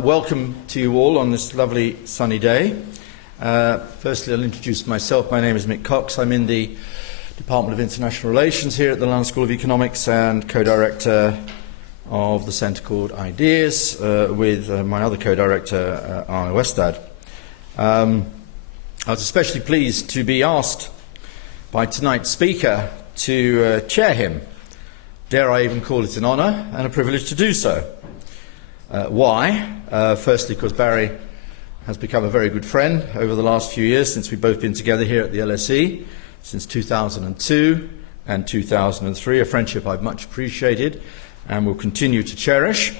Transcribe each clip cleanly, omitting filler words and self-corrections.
Welcome to you all on this lovely sunny day. Firstly, I'll introduce myself. My name is Mick Cox. I'm in the Department of International Relations here at the London School of Economics and co-director of the centre called IDEAS with my other co-director, Arne Westad. I was especially pleased to be asked by tonight's speaker to chair him. Dare I even call it an honour and a privilege to do so. Why? Firstly, because Barry has become a very good friend over the last few years since we've both been together here at the LSE, since 2002 and 2003, a friendship I've much appreciated and will continue to cherish.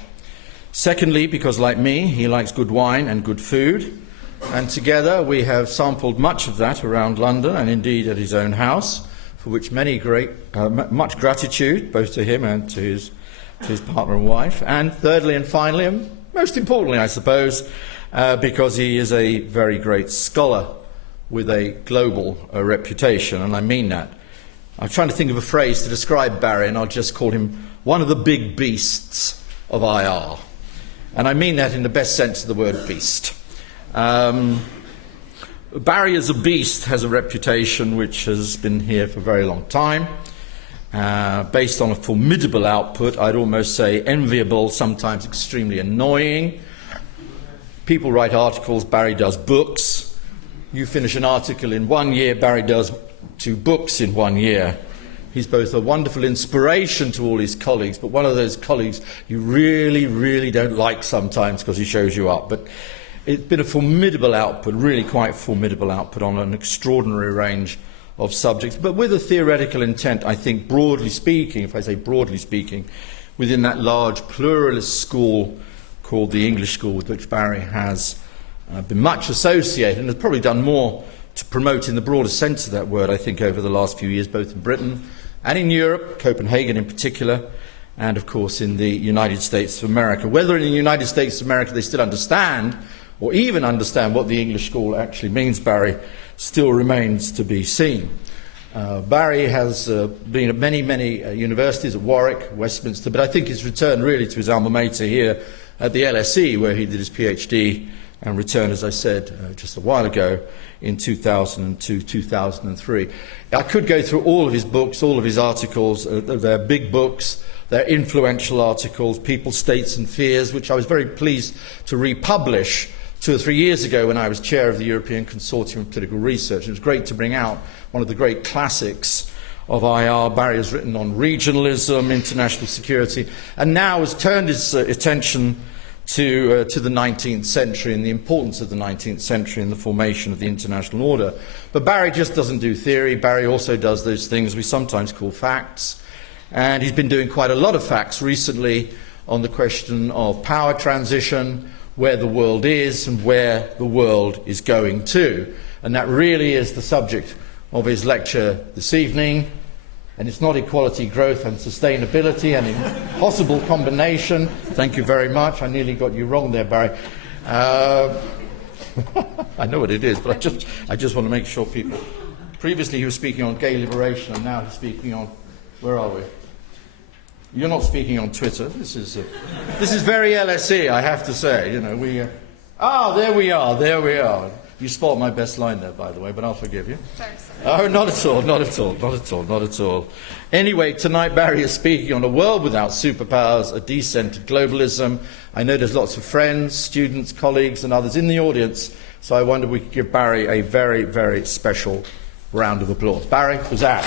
Secondly, because like me, he likes good wine and good food, and together we have sampled much of that around London and indeed at his own house, for which much gratitude, both to him and to his partner and wife. And thirdly and finally, and most importantly, I suppose, because he is a very great scholar with a global reputation, and I mean that. I'm trying to think of a phrase to describe Barry, and I'll just call him one of the big beasts of IR. And I mean that in the best sense of the word beast. Barry as a beast has a reputation which has been here for a very long time, based on a formidable output, I'd almost say enviable, sometimes extremely annoying. People write articles, Barry does books. You finish an article in 1 year, Barry does 2 books in 1 year. He's both a wonderful inspiration to all his colleagues, but one of those colleagues you really, really don't like sometimes because he shows you up. But it's been a formidable output, really quite formidable output on an extraordinary range of subjects, but with a theoretical intent, I think, broadly speaking, if I say broadly speaking, within that large pluralist school called the English School, with which Barry has been much associated and has probably done more to promote in the broadest sense of that word, I think, over the last few years, both in Britain and in Europe, Copenhagen in particular, and of course in the United States of America. Whether in the United States of America they still understand, or even understand what the English School actually means, Barry, still remains to be seen. Barry has been at many, many universities, at Warwick, Westminster, but I think he's returned really to his alma mater here at the LSE, where he did his PhD and returned, as I said just a while ago, in 2002, 2003. I could go through all of his books, all of his articles. They're big books, they're influential articles, People, States and Fears, which I was very pleased to republish 2 or 3 years ago when I was chair of the European Consortium of Political Research. It was great to bring out one of the great classics of IR. Barry has written on regionalism, international security, and now has turned his attention to the 19th century and the importance of the 19th century in the formation of the international order. But Barry just doesn't do theory. Barry also does those things we sometimes call facts, and he's been doing quite a lot of facts recently on the question of power transition, where the world is and where the world is going to. And that really is the subject of his lecture this evening. And it's not equality, growth and sustainability, an impossible combination. Thank you very much. I nearly got you wrong there, Barry. I know what it is, but I just want to make sure people... Previously he was speaking on gay liberation, and now he's speaking on... Where are we? You're not speaking on Twitter. This is very LSE, I have to say. You know, there we are. You spoilt my best line there, by the way, but I'll forgive you. Oh, not at all. Anyway, tonight Barry is speaking on A World Without Superpowers, a Descent to Globalism. I know there's lots of friends, students, colleagues and others in the audience, so I wonder if we could give Barry a very, very special round of applause. Barry, Buzan.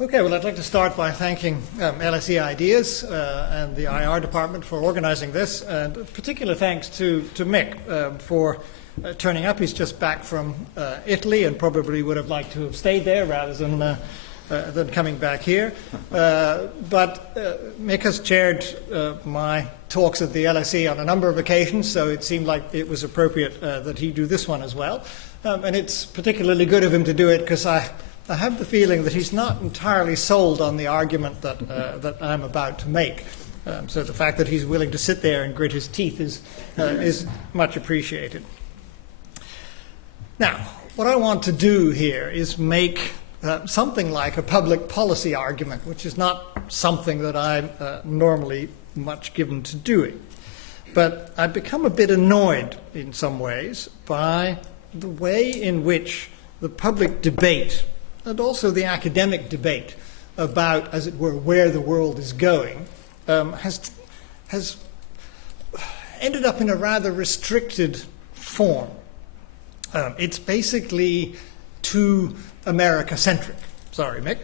Okay, well, I'd like to start by thanking LSE IDEAS and the IR department for organising this, and particular thanks to Mick for turning up. He's just back from Italy and probably would have liked to have stayed there rather than coming back here. But Mick has chaired my talks at the LSE on a number of occasions, so it seemed like it was appropriate that he do this one as well. And it's particularly good of him to do it because I have the feeling that he's not entirely sold on the argument that I'm about to make. So the fact that he's willing to sit there and grit his teeth is much appreciated. Now, what I want to do here is make something like a public policy argument, which is not something that I'm normally much given to doing. But I've become a bit annoyed in some ways by the way in which the public debate and also the academic debate about, as it were, where the world is going has ended up in a rather restricted form. It's basically too America-centric. Sorry, Mick.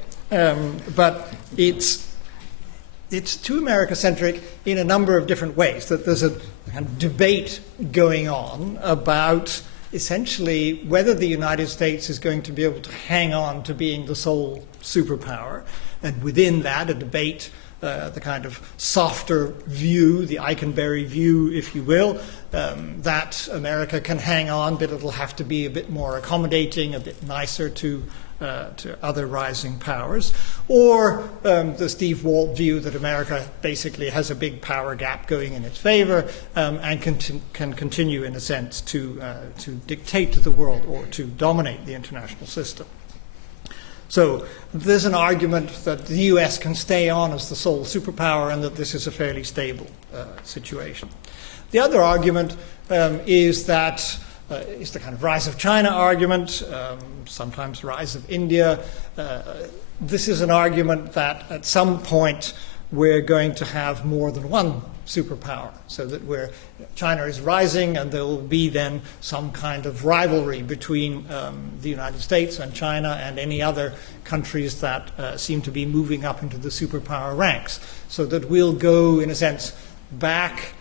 But it's too America-centric in a number of different ways. That there's a kind of debate going on about essentially whether the United States is going to be able to hang on to being the sole superpower, and within that a debate, the kind of softer view, the Eikenberry view, if you will, that America can hang on, but it'll have to be a bit more accommodating, a bit nicer to other rising powers, or the Steve Walt view that America basically has a big power gap going in its favor and can continue, in a sense, to dictate to the world or to dominate the international system. So there's an argument that the US can stay on as the sole superpower and that this is a fairly stable situation. The other argument is that is the kind of rise of China argument, sometimes rise of India. This is an argument that at some point we're going to have more than one superpower, so that China is rising and there will be then some kind of rivalry between the United States and China and any other countries that seem to be moving up into the superpower ranks, so that we'll go, in a sense, back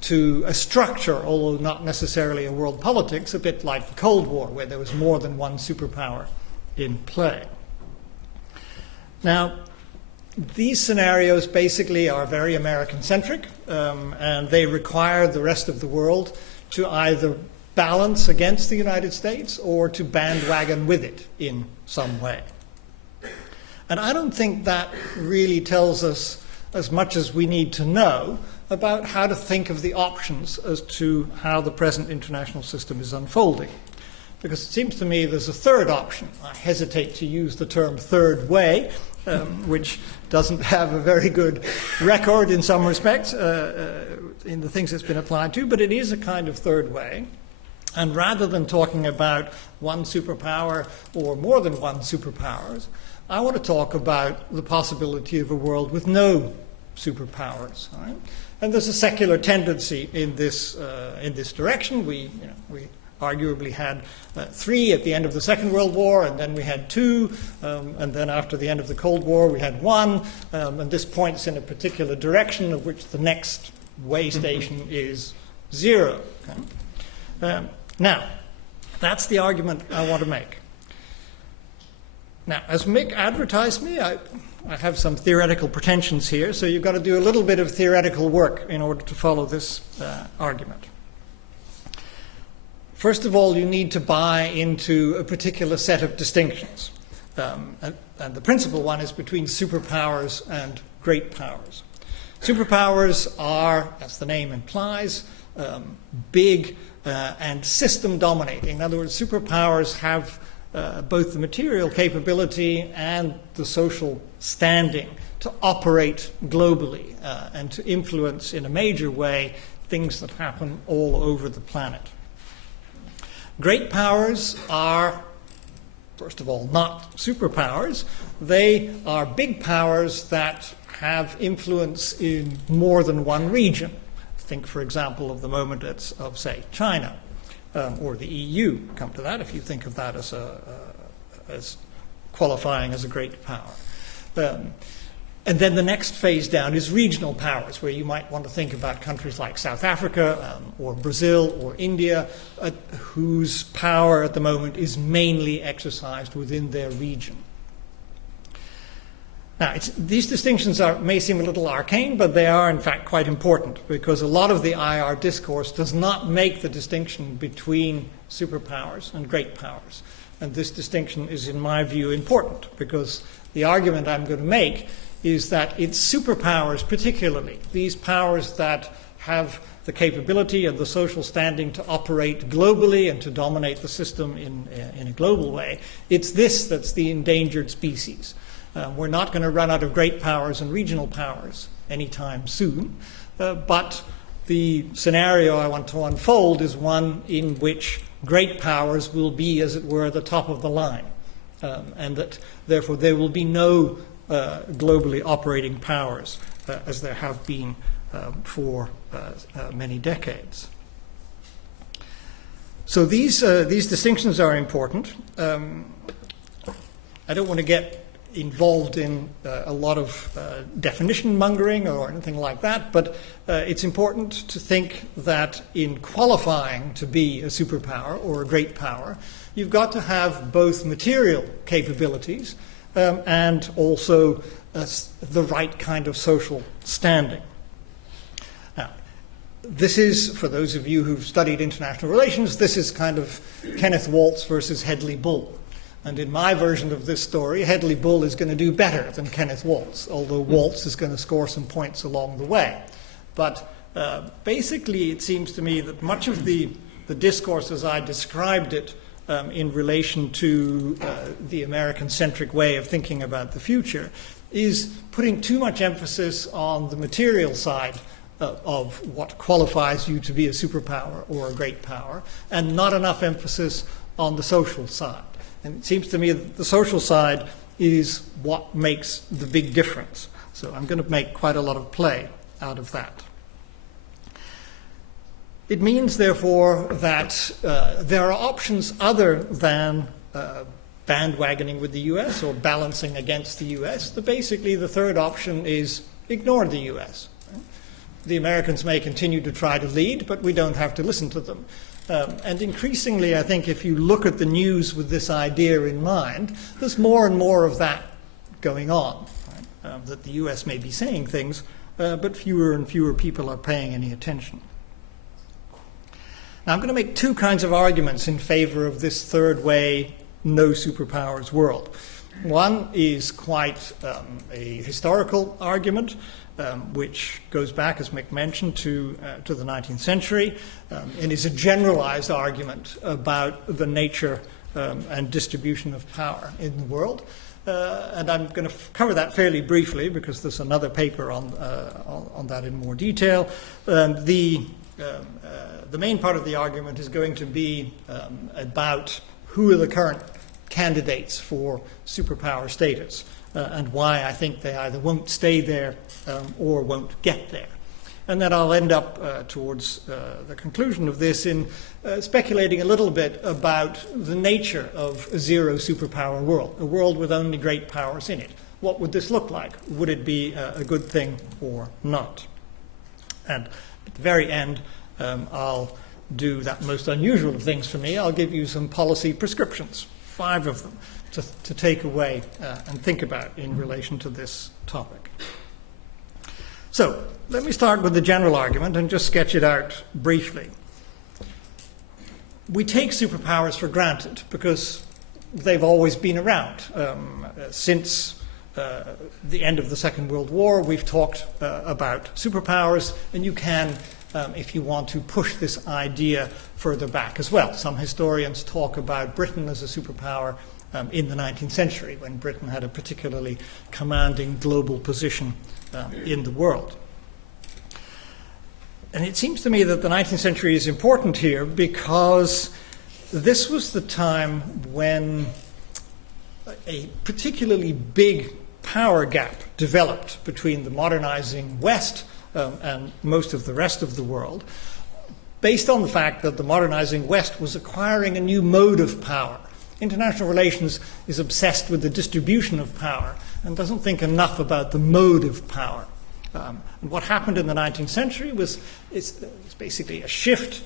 to a structure, although not necessarily a world politics, a bit like the Cold War, where there was more than one superpower in play. Now, these scenarios basically are very American-centric, and they require the rest of the world to either balance against the United States or to bandwagon with it in some way. And I don't think that really tells us as much as we need to know about how to think of the options as to how the present international system is unfolding. Because it seems to me there's a third option. I hesitate to use the term third way, which doesn't have a very good record in some respects in the things it's been applied to, but it is a kind of third way. And rather than talking about one superpower or more than one superpowers, I want to talk about the possibility of a world with no superpowers. Right? And there's a secular tendency in this direction. We arguably had 3 at the end of the Second World War, and then we had 2, and then after the end of the Cold War we had 1, and this points in a particular direction, of which the next way station is 0. Okay? Now, that's the argument I want to make. Now, as Mick advertised me, I have some theoretical pretensions here, so you've got to do a little bit of theoretical work in order to follow this argument. First of all, you need to buy into a particular set of distinctions. And the principal one is between superpowers and great powers. Superpowers are, as the name implies, big and system dominating. In other words, superpowers have both the material capability and the social standing to operate globally and to influence in a major way things that happen all over the planet. Great powers are, first of all, not superpowers. They are big powers that have influence in more than one region. Think, for example, of the moment of, say, China or the EU. Come to that if you think of that as qualifying as a great power. And then the next phase down is regional powers, where you might want to think about countries like South Africa or Brazil or India, whose power at the moment is mainly exercised within their region. Now, these distinctions may seem a little arcane, but they are in fact quite important, because a lot of the IR discourse does not make the distinction between superpowers and great powers. And this distinction is, in my view, important, because the argument I'm going to make is that it's superpowers particularly, these powers that have the capability and the social standing to operate globally and to dominate the system in a global way. It's this that's the endangered species. We're not going to run out of great powers and regional powers anytime soon, but the scenario I want to unfold is one in which great powers will be, as it were, the top of the line, and that therefore there will be no globally operating powers as there have been for many decades. So these distinctions are important. I don't want to get involved in a lot of definition mongering or anything like that, but it's important to think that in qualifying to be a superpower or a great power, you've got to have both material capabilities and also the right kind of social standing. Now, this is, for those of you who've studied international relations, this is kind of Kenneth Waltz versus Hedley Bull. And in my version of this story, Hedley Bull is going to do better than Kenneth Waltz, although Waltz is going to score some points along the way. But basically, it seems to me that much of the discourse as I described it in relation to the American-centric way of thinking about the future is putting too much emphasis on the material side of what qualifies you to be a superpower or a great power, and not enough emphasis on the social side. And it seems to me that the social side is what makes the big difference. So I'm going to make quite a lot of play out of that. It means, therefore, that there are options other than bandwagoning with the US or balancing against the US. Basically, the third option is ignore the US. The Americans may continue to try to lead, but we don't have to listen to them. And increasingly, I think, if you look at the news with this idea in mind, there's more and more of that going on, right? That the US may be saying things, but fewer and fewer people are paying any attention. Now, I'm going to make two kinds of arguments in favor of this third way, no superpowers world. One is quite a historical argument, which goes back, as Mick mentioned, to the 19th century, and is a generalized argument about the nature and distribution of power in the world. And I'm going to cover that fairly briefly because there's another paper on that in more detail. The main part of the argument is going to be about who are the current candidates for superpower status and why I think they either won't stay there or won't get there. And then I'll end up towards the conclusion of this in speculating a little bit about the nature of a zero superpower world, a world with only great powers in it. What would this look like? Would it be a good thing or not? And at the very end, I'll do that most unusual of things for me. I'll give you some policy prescriptions, 5 of them, to take away and think about in relation to this topic. So let me start with the general argument and just sketch it out briefly. We take superpowers for granted because they've always been around. Since the end of the Second World War, we've talked about superpowers, and you can, if you want to, push this idea further back as well. Some historians talk about Britain as a superpower in the 19th century, when Britain had a particularly commanding global position in the world. And it seems to me that the 19th century is important here because this was the time when a particularly big power gap developed between the modernizing West and most of the rest of the world, based on the fact that the modernizing West was acquiring a new mode of power. International relations is obsessed with the distribution of power and doesn't think enough about the mode of power. And what happened in the 19th century was it's basically a shift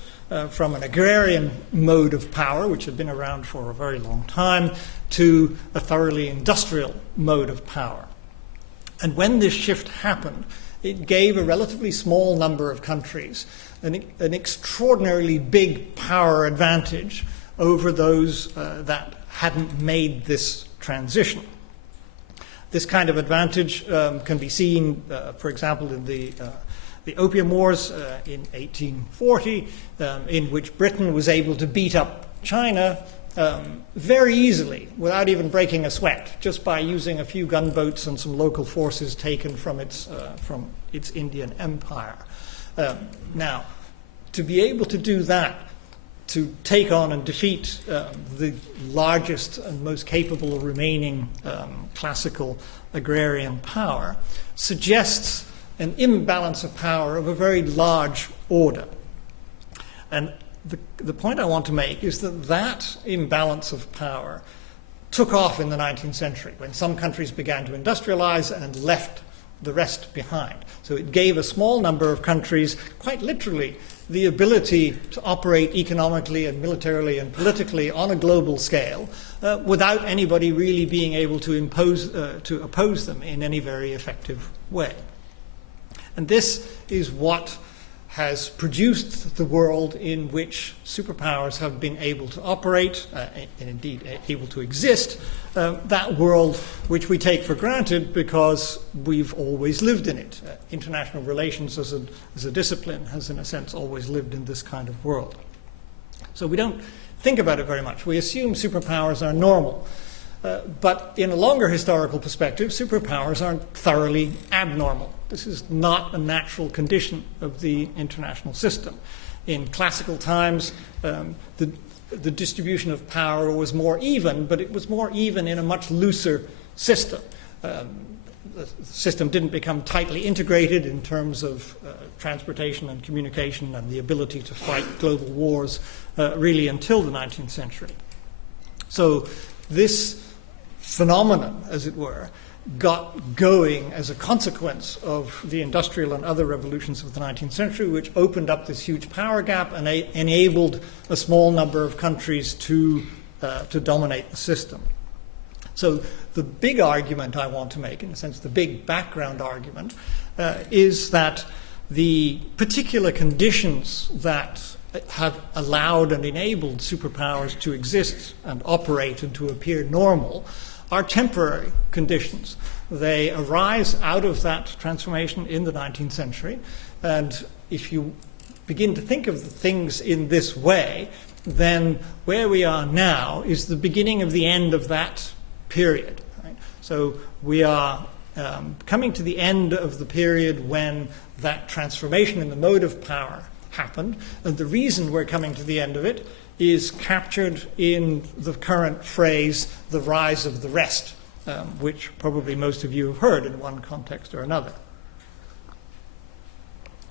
from an agrarian mode of power, which had been around for a very long time, to a thoroughly industrial mode of power. And when this shift happened, it gave a relatively small number of countries an extraordinarily big power advantage over those that hadn't made this transition. This kind of advantage can be seen, for example, in the the Opium Wars in 1840, in which Britain was able to beat up China very easily, without even breaking a sweat, just by using a few gunboats and some local forces taken from its Indian empire. Now, to be able to do that, to take on and defeat the largest and most capable remaining classical agrarian power, suggests an imbalance of power of a very large order. And the point I want to make is that that imbalance of power took off in the 19th century, when some countries began to industrialize and left the rest behind. So it gave a small number of countries, quite literally, the ability to operate economically and militarily and politically on a global scale without anybody really being able to oppose them in any very effective way. And this is what has produced the world in which superpowers have been able to operate and indeed able to exist, that world which we take for granted because we've always lived in it. International relations as a discipline has, in a sense, always lived in this kind of world. So we don't think about it very much. We assume superpowers are normal. But in a longer historical perspective, superpowers are thoroughly abnormal. This is not a natural condition of the international system. In classical times, the distribution of power was more even, but it was more even in a much looser system. The system didn't become tightly integrated in terms of transportation and communication and the ability to fight global wars really until the 19th century. So this phenomenon, as it were, got going as a consequence of the industrial and other revolutions of the 19th century, which opened up this huge power gap and enabled a small number of countries to dominate the system. So the big argument I want to make, in a sense the big background argument, is that the particular conditions that have allowed and enabled superpowers to exist and operate and to appear normal are temporary conditions. They arise out of that transformation in the 19th century, and if you begin to think of the things in this way, then where we are now is the beginning of the end of that period. Right? So we are coming to the end of the period when that transformation in the mode of power happened, and the reason we're coming to the end of it is captured in the current phrase, the rise of the rest, which probably most of you have heard in one context or another.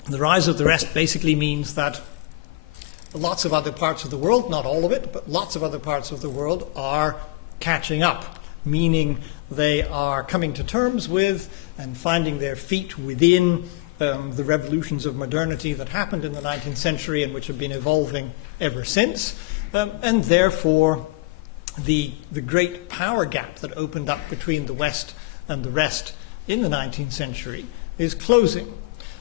The rise of the rest basically means that lots of other parts of the world, not all of it, but lots of other parts of the world are catching up, meaning they are coming to terms with and finding their feet within the revolutions of modernity that happened in the 19th century and which have been evolving ever since, and therefore the great power gap that opened up between the West and the rest in the 19th century is closing.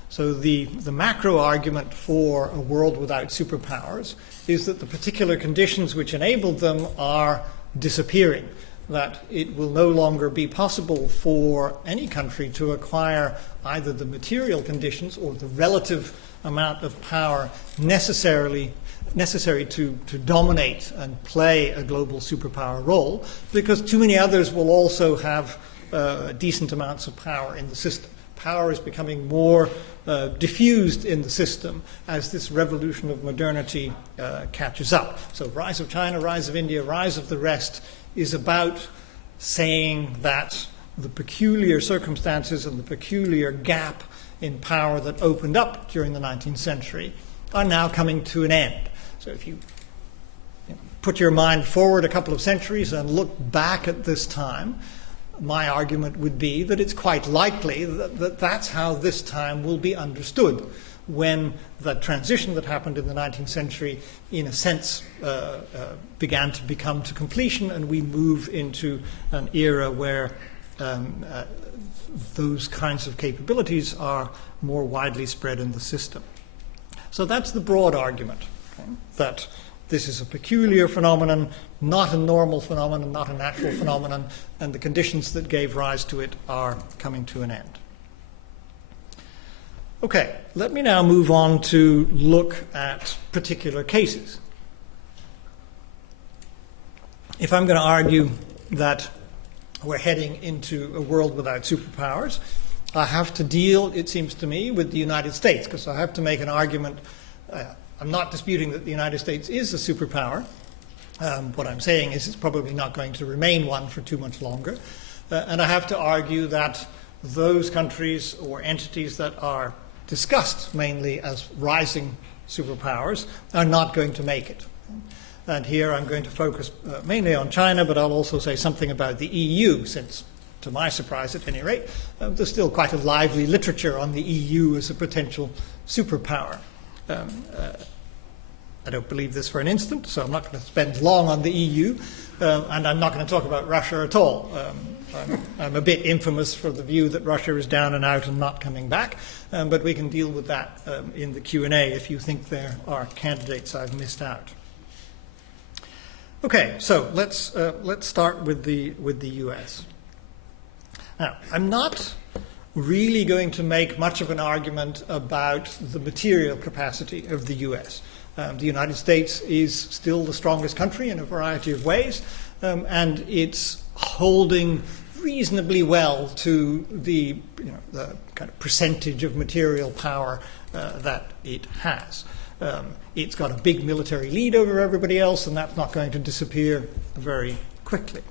So the macro argument for a world without superpowers is that the particular conditions which enabled them are disappearing, that it will no longer be possible for any country to acquire either the material conditions or the relative amount of power necessary to dominate and play a global superpower role, because too many others will also have decent amounts of power in the system. Power is becoming more diffused in the system as this revolution of modernity catches up. So rise of China, rise of India, rise of the rest is about saying that the peculiar circumstances and the peculiar gap in power that opened up during the 19th century are now coming to an end. So if you put your mind forward a couple of centuries and look back at this time, my argument would be that it's quite likely that that's how this time will be understood, when the transition that happened in the 19th century, in a sense, began to become to completion, and we move into an era where those kinds of capabilities are more widely spread in the system. So that's the broad argument, okay, that this is a peculiar phenomenon, not a normal phenomenon, not a natural phenomenon, and the conditions that gave rise to it are coming to an end. Okay, let me now move on to look at particular cases. If I'm going to argue that we're heading into a world without superpowers, I have to deal, it seems to me, with the United States, because I have to make an argument. I'm not disputing that the United States is a superpower. What I'm saying is it's probably not going to remain one for too much longer. And I have to argue that those countries or entities that are discussed mainly as rising superpowers are not going to make it. And here I'm going to focus mainly on China, but I'll also say something about the EU, since, to my surprise at any rate, there's still quite a lively literature on the EU as a potential superpower. I don't believe this for an instant, so I'm not going to spend long on the EU, and I'm not going to talk about Russia at all. I'm a bit infamous for the view that Russia is down and out and not coming back, but we can deal with that in the Q&A if you think there are candidates I've missed out. Okay, so let's start with the US. Now, I'm not really going to make much of an argument about the material capacity of the US. The United States is still the strongest country in a variety of ways, and it's holding reasonably well to the kind of percentage of material power that it has. It's got a big military lead over everybody else, and that's not going to disappear very quickly.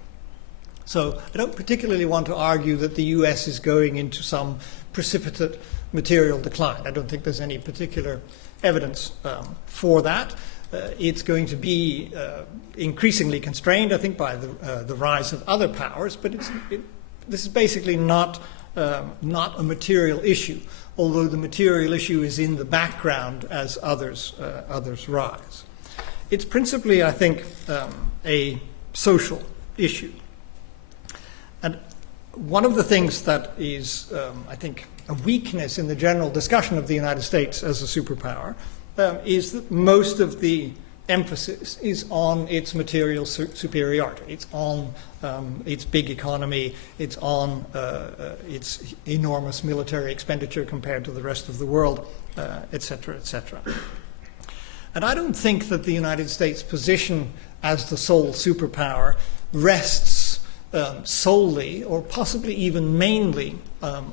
So I don't particularly want to argue that the US is going into some precipitate material decline. I don't think there's any particular evidence for that. It's going to be increasingly constrained, I think, by the rise of other powers, but this is basically not a material issue, although the material issue is in the background as others rise. It's principally, I think, a social issue. And one of the things that is, I think, a weakness in the general discussion of the United States as a superpower is that most of the emphasis is on its material superiority. It's on its big economy. It's on its enormous military expenditure compared to the rest of the world, et cetera, et cetera. And I don't think that the United States' position as the sole superpower rests solely, or possibly even mainly,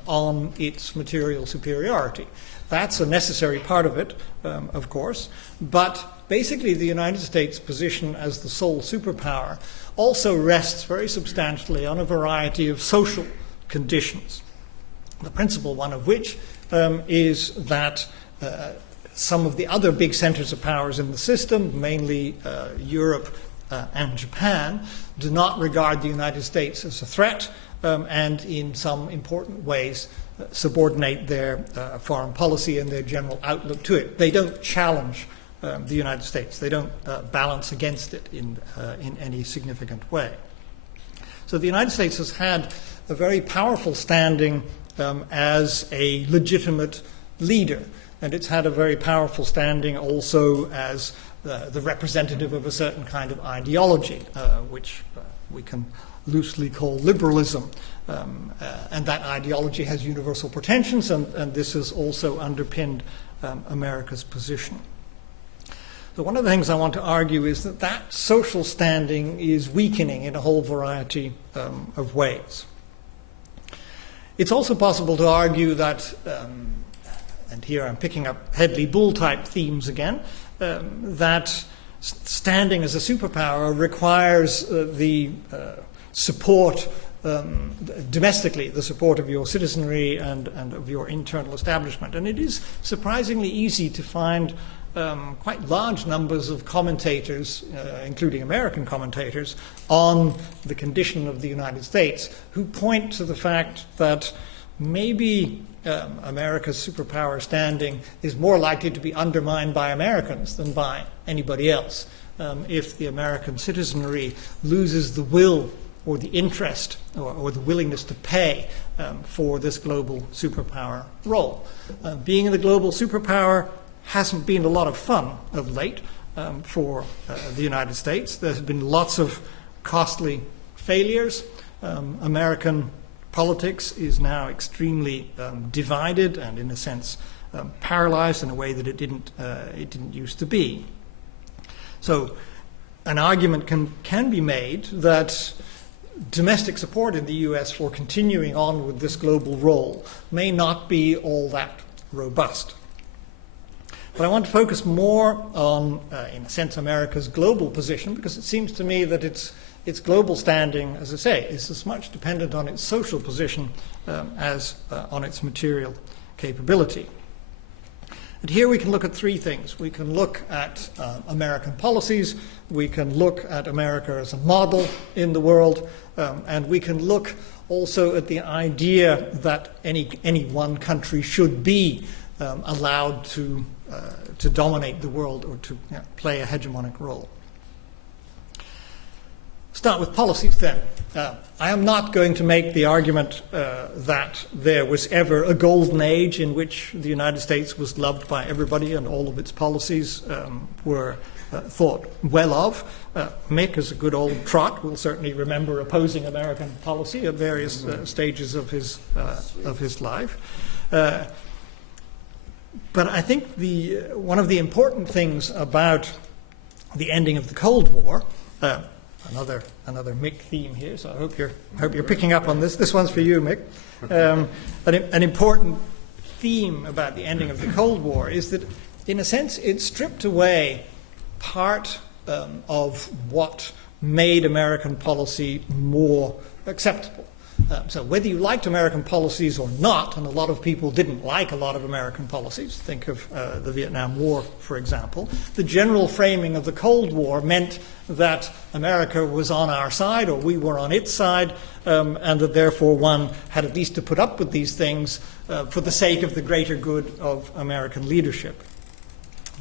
on its material superiority. That's a necessary part of it, of course, but basically the United States' position as the sole superpower also rests very substantially on a variety of social conditions. The principal one of which is that some of the other big centers of powers in the system, mainly Europe and Japan, do not regard the United States as a threat, and in some important ways subordinate their foreign policy and their general outlook to it. They don't challenge the United States. They don't balance against it in any significant way. So the United States has had a very powerful standing as a legitimate leader, and it's had a very powerful standing also as the representative of a certain kind of ideology, which we can loosely call liberalism. And that ideology has universal pretensions, and this has also underpinned America's position. So one of the things I want to argue is that that social standing is weakening in a whole variety of ways. It's also possible to argue that, and here I'm picking up Hedley Bull type themes again, that standing as a superpower requires the support domestically, the support of your citizenry and of your internal establishment. And it is surprisingly easy to find quite large numbers of commentators, including American commentators, on the condition of the United States, who point to the fact that maybe America's superpower standing is more likely to be undermined by Americans than by anybody else if the American citizenry loses the will or the interest or the willingness to pay for this global superpower role. Being the global superpower hasn't been a lot of fun of late for the United States. There's been lots of costly failures. American politics is now extremely divided and, in a sense, paralyzed in a way that it didn't used to be. So an argument can be made that domestic support in the US for continuing on with this global role may not be all that robust. But I want to focus more on, in a sense, America's global position, because it seems to me that its global standing, as I say, is as much dependent on its social position as on its material capability. And here we can look at three things. We can look at American policies, we can look at America as a model in the world, and we can look also at the idea that any one country should be allowed to dominate the world or to play a hegemonic role. Start with policies then. I am not going to make the argument that there was ever a golden age in which the United States was loved by everybody and all of its policies were thought well of. Mick, as a good old trot, will certainly remember opposing American policy at various stages of his life. But I think one of the important things about the ending of the Cold War, another Mick theme here, so I hope you're picking up on this. This one's for you, Mick. An important theme about the ending of the Cold War is that, in a sense, it stripped away part of what made American policy more acceptable. So whether you liked American policies or not, and a lot of people didn't like a lot of American policies, think of the Vietnam War, for example, the general framing of the Cold War meant that America was on our side, or we were on its side, and that therefore one had at least to put up with these things for the sake of the greater good of American leadership.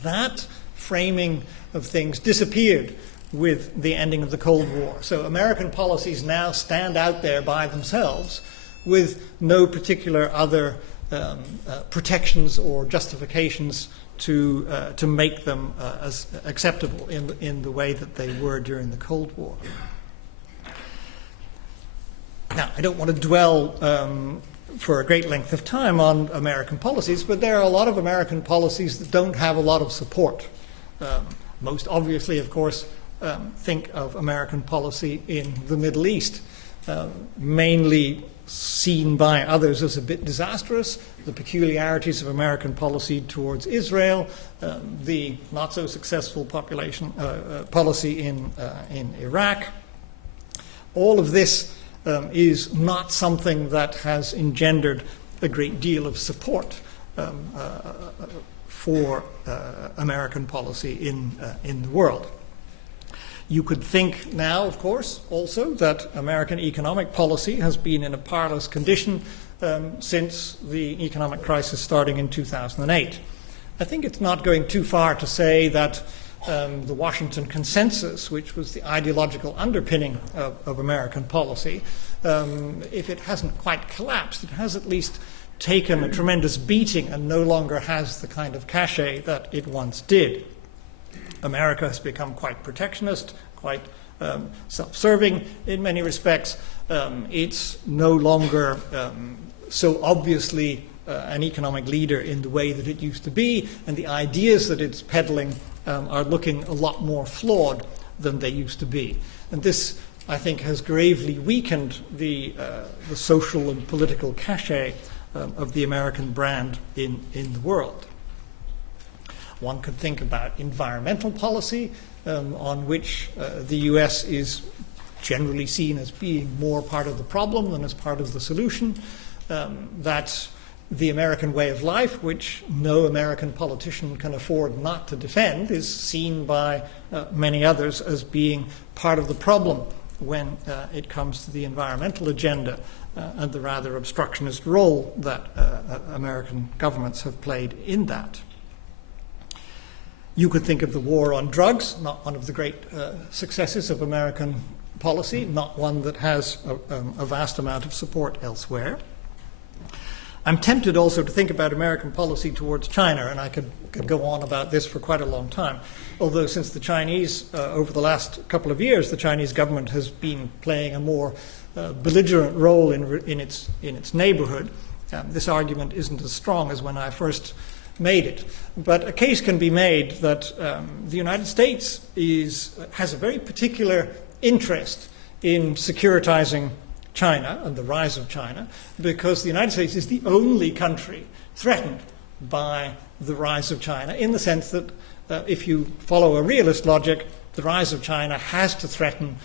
That framing of things disappeared with the ending of the Cold War. So American policies now stand out there by themselves with no particular other protections or justifications to make them as acceptable in the way that they were during the Cold War. Now, I don't want to dwell for a great length of time on American policies, but there are a lot of American policies that don't have a lot of support. Most obviously, of course, think of American policy in the Middle East, mainly seen by others as a bit disastrous, the peculiarities of American policy towards Israel, the not so successful policy in Iraq. All of this is not something that has engendered a great deal of support for American policy in the world. You could think now, of course, also that American economic policy has been in a parlous condition since the economic crisis starting in 2008. I think it's not going too far to say that the Washington Consensus, which was the ideological underpinning of American policy, if it hasn't quite collapsed, it has at least taken a tremendous beating and no longer has the kind of cachet that it once did. America has become quite protectionist, quite self-serving in many respects. It's no longer so obviously an economic leader in the way that it used to be, and the ideas that it's peddling are looking a lot more flawed than they used to be. And this, I think, has gravely weakened the social and political cachet of the American brand in the world. One could think about environmental policy, on which the US is generally seen as being more part of the problem than as part of the solution. That the American way of life, which no American politician can afford not to defend, is seen by many others as being part of the problem when it comes to the environmental agenda and the rather obstructionist role that American governments have played in that. You could think of the war on drugs, not one of the great successes of American policy, not one that has a vast amount of support elsewhere. I'm tempted also to think about American policy towards China, and I could go on about this for quite a long time. Although since the Chinese, over the last couple of years, the Chinese government has been playing a more belligerent role in its neighborhood, this argument isn't as strong as when I first made it. But a case can be made that the United States has a very particular interest in securitizing China and the rise of China, because the United States is the only country threatened by the rise of China, in the sense that if you follow a realist logic, the rise of China has to threaten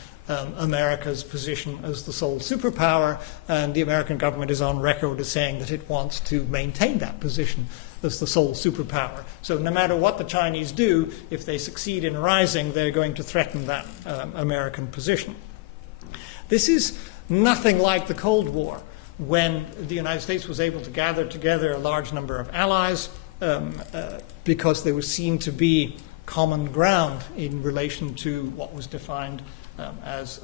America's position as the sole superpower, and the American government is on record as saying that it wants to maintain that position as the sole superpower. So no matter what the Chinese do, if they succeed in rising, they're going to threaten that American position. This is nothing like the Cold War, when the United States was able to gather together a large number of allies because there was seen to be common ground in relation to what was defined as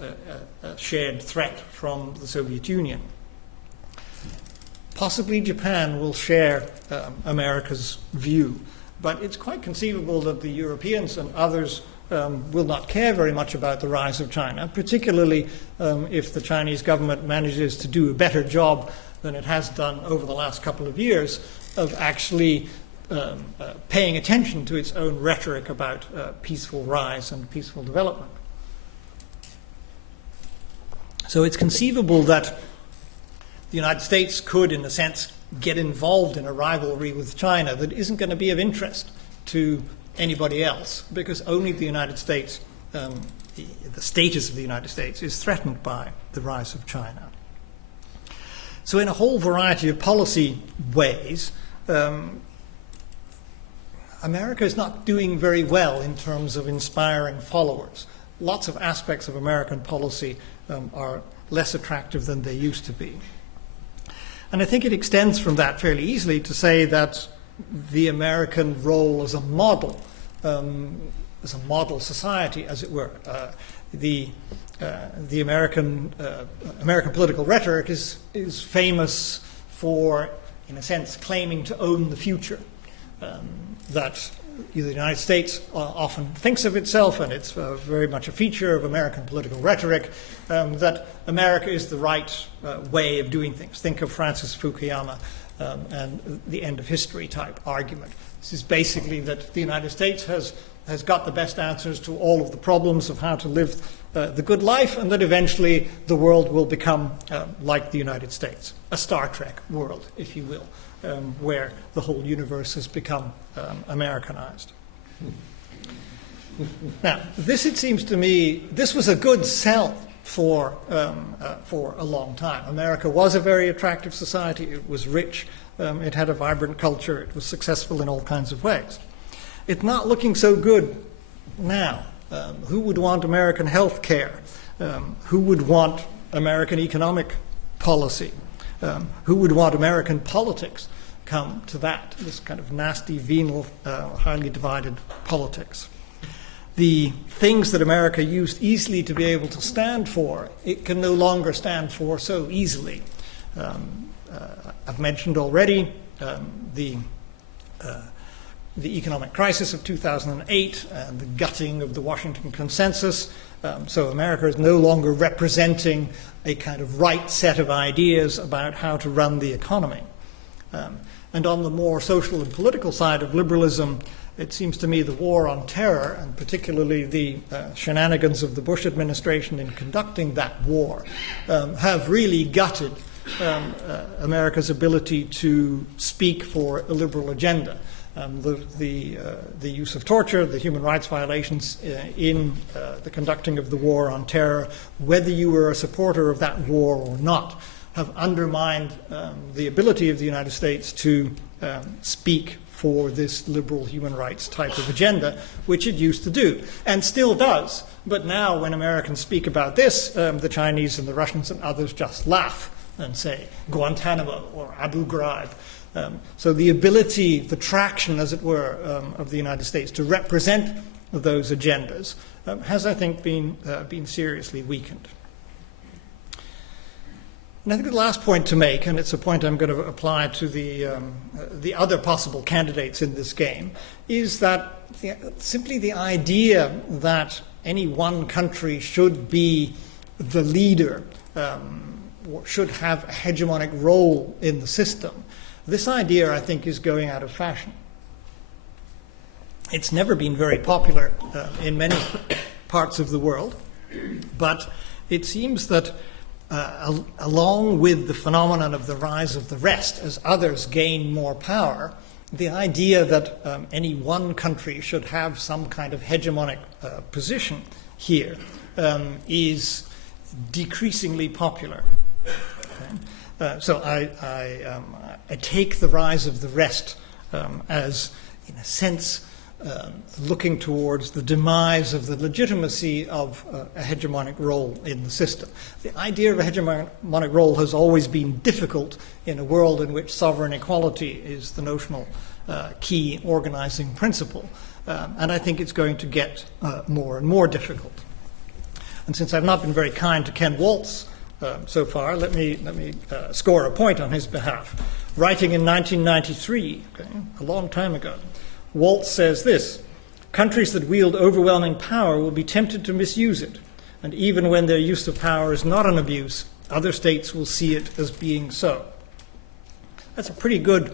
a shared threat from the Soviet Union. Possibly Japan will share America's view, but it's quite conceivable that the Europeans and others will not care very much about the rise of China, particularly if the Chinese government manages to do a better job than it has done over the last couple of years of actually paying attention to its own rhetoric about peaceful rise and peaceful development. So it's conceivable that the United States could, in a sense, get involved in a rivalry with China that isn't going to be of interest to anybody else, because only the United States, the status of the United States, is threatened by the rise of China. So in a whole variety of policy ways, America is not doing very well in terms of inspiring followers. Lots of aspects of American policy are less attractive than they used to be. And I think it extends from that fairly easily to say that the American role as a model society, as it were, the American political rhetoric is famous for, in a sense, claiming to own the future. That the United States often thinks of itself, and it's very much a feature of American political rhetoric, that America is the right way of doing things. Think of Francis Fukuyama and the end of history type argument. This is basically that the United States has got the best answers to all of the problems of how to live the good life, and that eventually the world will become like the United States, a Star Trek world, if you will, where the whole universe has become Americanized. Now, this, it seems to me, this was a good sell for a long time. America was a very attractive society. It was rich. It had a vibrant culture. It was successful in all kinds of ways. It's not looking so good now. Who would want American health care? Who would want American economic policy? Who would want American politics? Come to that, this kind of nasty, venal, highly divided politics. The things that America used easily to be able to stand for, it can no longer stand for so easily. I've mentioned already the economic crisis of 2008 and the gutting of the Washington Consensus. So America is no longer representing a kind of right set of ideas about how to run the economy. And on the more social and political side of liberalism, it seems to me the war on terror, and particularly the shenanigans of the Bush administration in conducting that war, have really gutted America's ability to speak for a liberal agenda. The use of torture, the human rights violations in the conducting of the war on terror, whether you were a supporter of that war or not, have undermined the ability of the United States to speak for this liberal human rights type of agenda, which it used to do, and still does. But now when Americans speak about this, the Chinese and the Russians and others just laugh and say Guantanamo or Abu Ghraib. So the ability, the traction, as it were, of the United States to represent those agendas has, I think, been seriously weakened. And I think the last point to make, and it's a point I'm going to apply to the other possible candidates in this game, is that simply the idea that any one country should be the leader, or should have a hegemonic role in the system, this idea, I think, is going out of fashion. It's never been very popular in many parts of the world, but it seems that along with the phenomenon of the rise of the rest, as others gain more power, the idea that any one country should have some kind of hegemonic position here is decreasingly popular. Okay? So I take the rise of the rest as, in a sense, looking towards the demise of the legitimacy of a hegemonic role in the system. The idea of a hegemonic role has always been difficult in a world in which sovereign equality is the notional key organizing principle, and I think it's going to get more and more difficult. And since I've not been very kind to Ken Waltz so far, let me score a point on his behalf. Writing in 1993, okay, a long time ago, Waltz says this: countries that wield overwhelming power will be tempted to misuse it, and even when their use of power is not an abuse, other states will see it as being so. That's a pretty good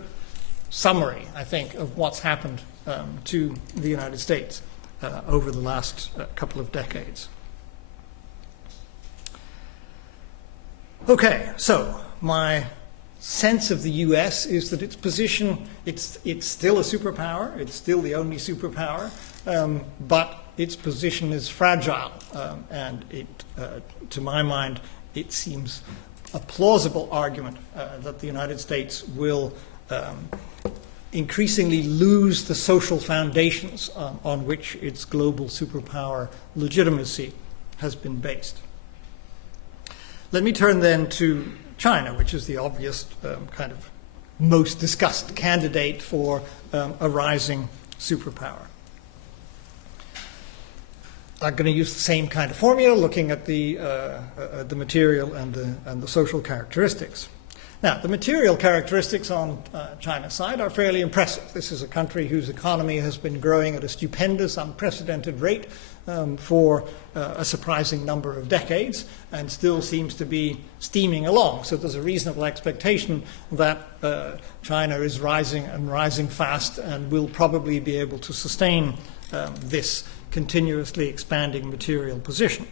summary, I think, of what's happened to the United States over the last couple of decades. Okay, so my sense of the US is that its position, it's still a superpower, it's still the only superpower, but its position is fragile, and to my mind, it seems a plausible argument that the United States will increasingly lose the social foundations on which its global superpower legitimacy has been based. Let me turn then to China, which is the obvious kind of most discussed candidate for a rising superpower. I'm going to use the same kind of formula, looking at the material and the social characteristics. Now, the material characteristics on China's side are fairly impressive. This is a country whose economy has been growing at a stupendous, unprecedented rate for a surprising number of decades, and still seems to be steaming along. So there's a reasonable expectation that China is rising and rising fast, and will probably be able to sustain this continuously expanding material position.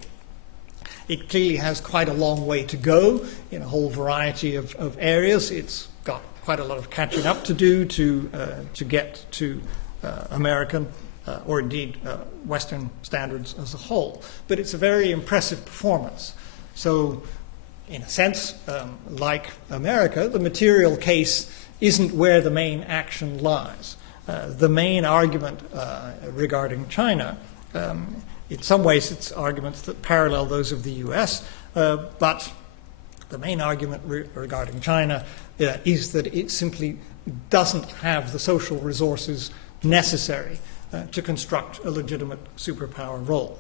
It clearly has quite a long way to go in a whole variety of areas. It's got quite a lot of catching up to do to get to American or indeed Western standards as a whole. But it's a very impressive performance. So in a sense, like America, the material case isn't where the main action lies. The main argument regarding China, in some ways it's arguments that parallel those of the US, but the main argument regarding China is that it simply doesn't have the social resources necessary to construct a legitimate superpower role.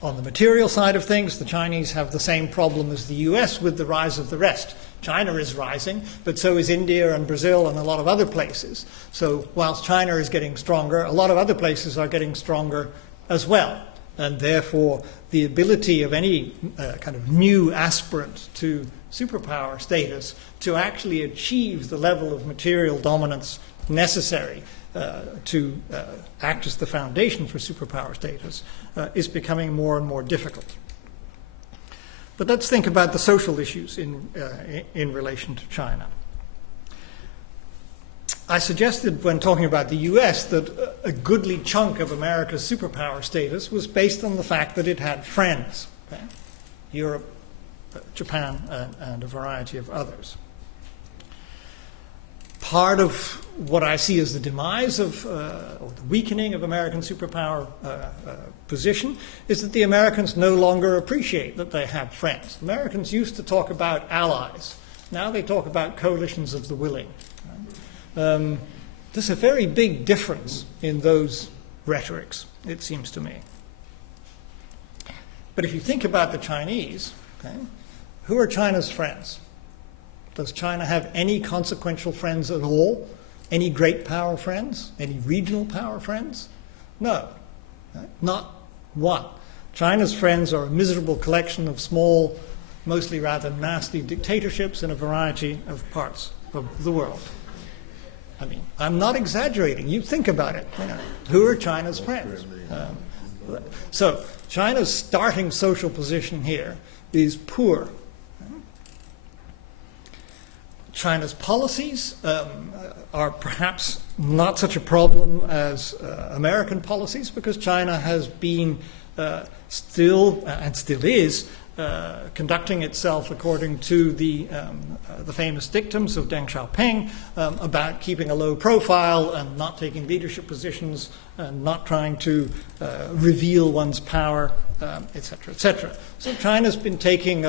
On the material side of things, the Chinese have the same problem as the US with the rise of the rest. China is rising, but so is India and Brazil and a lot of other places. So whilst China is getting stronger, a lot of other places are getting stronger as well. And therefore, the ability of any kind of new aspirant to superpower status to actually achieve the level of material dominance necessary to act as the foundation for superpower status is becoming more and more difficult. But let's think about the social issues in relation to China. I suggested when talking about the US that a goodly chunk of America's superpower status was based on the fact that it had friends, okay? Europe, Japan, and a variety of others. Part of what I see as the demise of, or the weakening of American superpower position is that the Americans no longer appreciate that they have friends. Americans used to talk about allies. Now they talk about coalitions of the willing. There's a very big difference in those rhetorics, it seems to me. But if you think about the Chinese, okay, who are China's friends? Does China have any consequential friends at all? Any great power friends? Any regional power friends? No, right? Not one. China's friends are a miserable collection of small, mostly rather nasty dictatorships in a variety of parts of the world. I mean, I'm not exaggerating. You think about it. Who are China's friends? So China's starting social position here is poor. China's policies are perhaps not such a problem as American policies, because China has been still is conducting itself according to the famous dictums of Deng Xiaoping about keeping a low profile and not taking leadership positions and not trying to reveal one's power, etc., etc. So China's been taking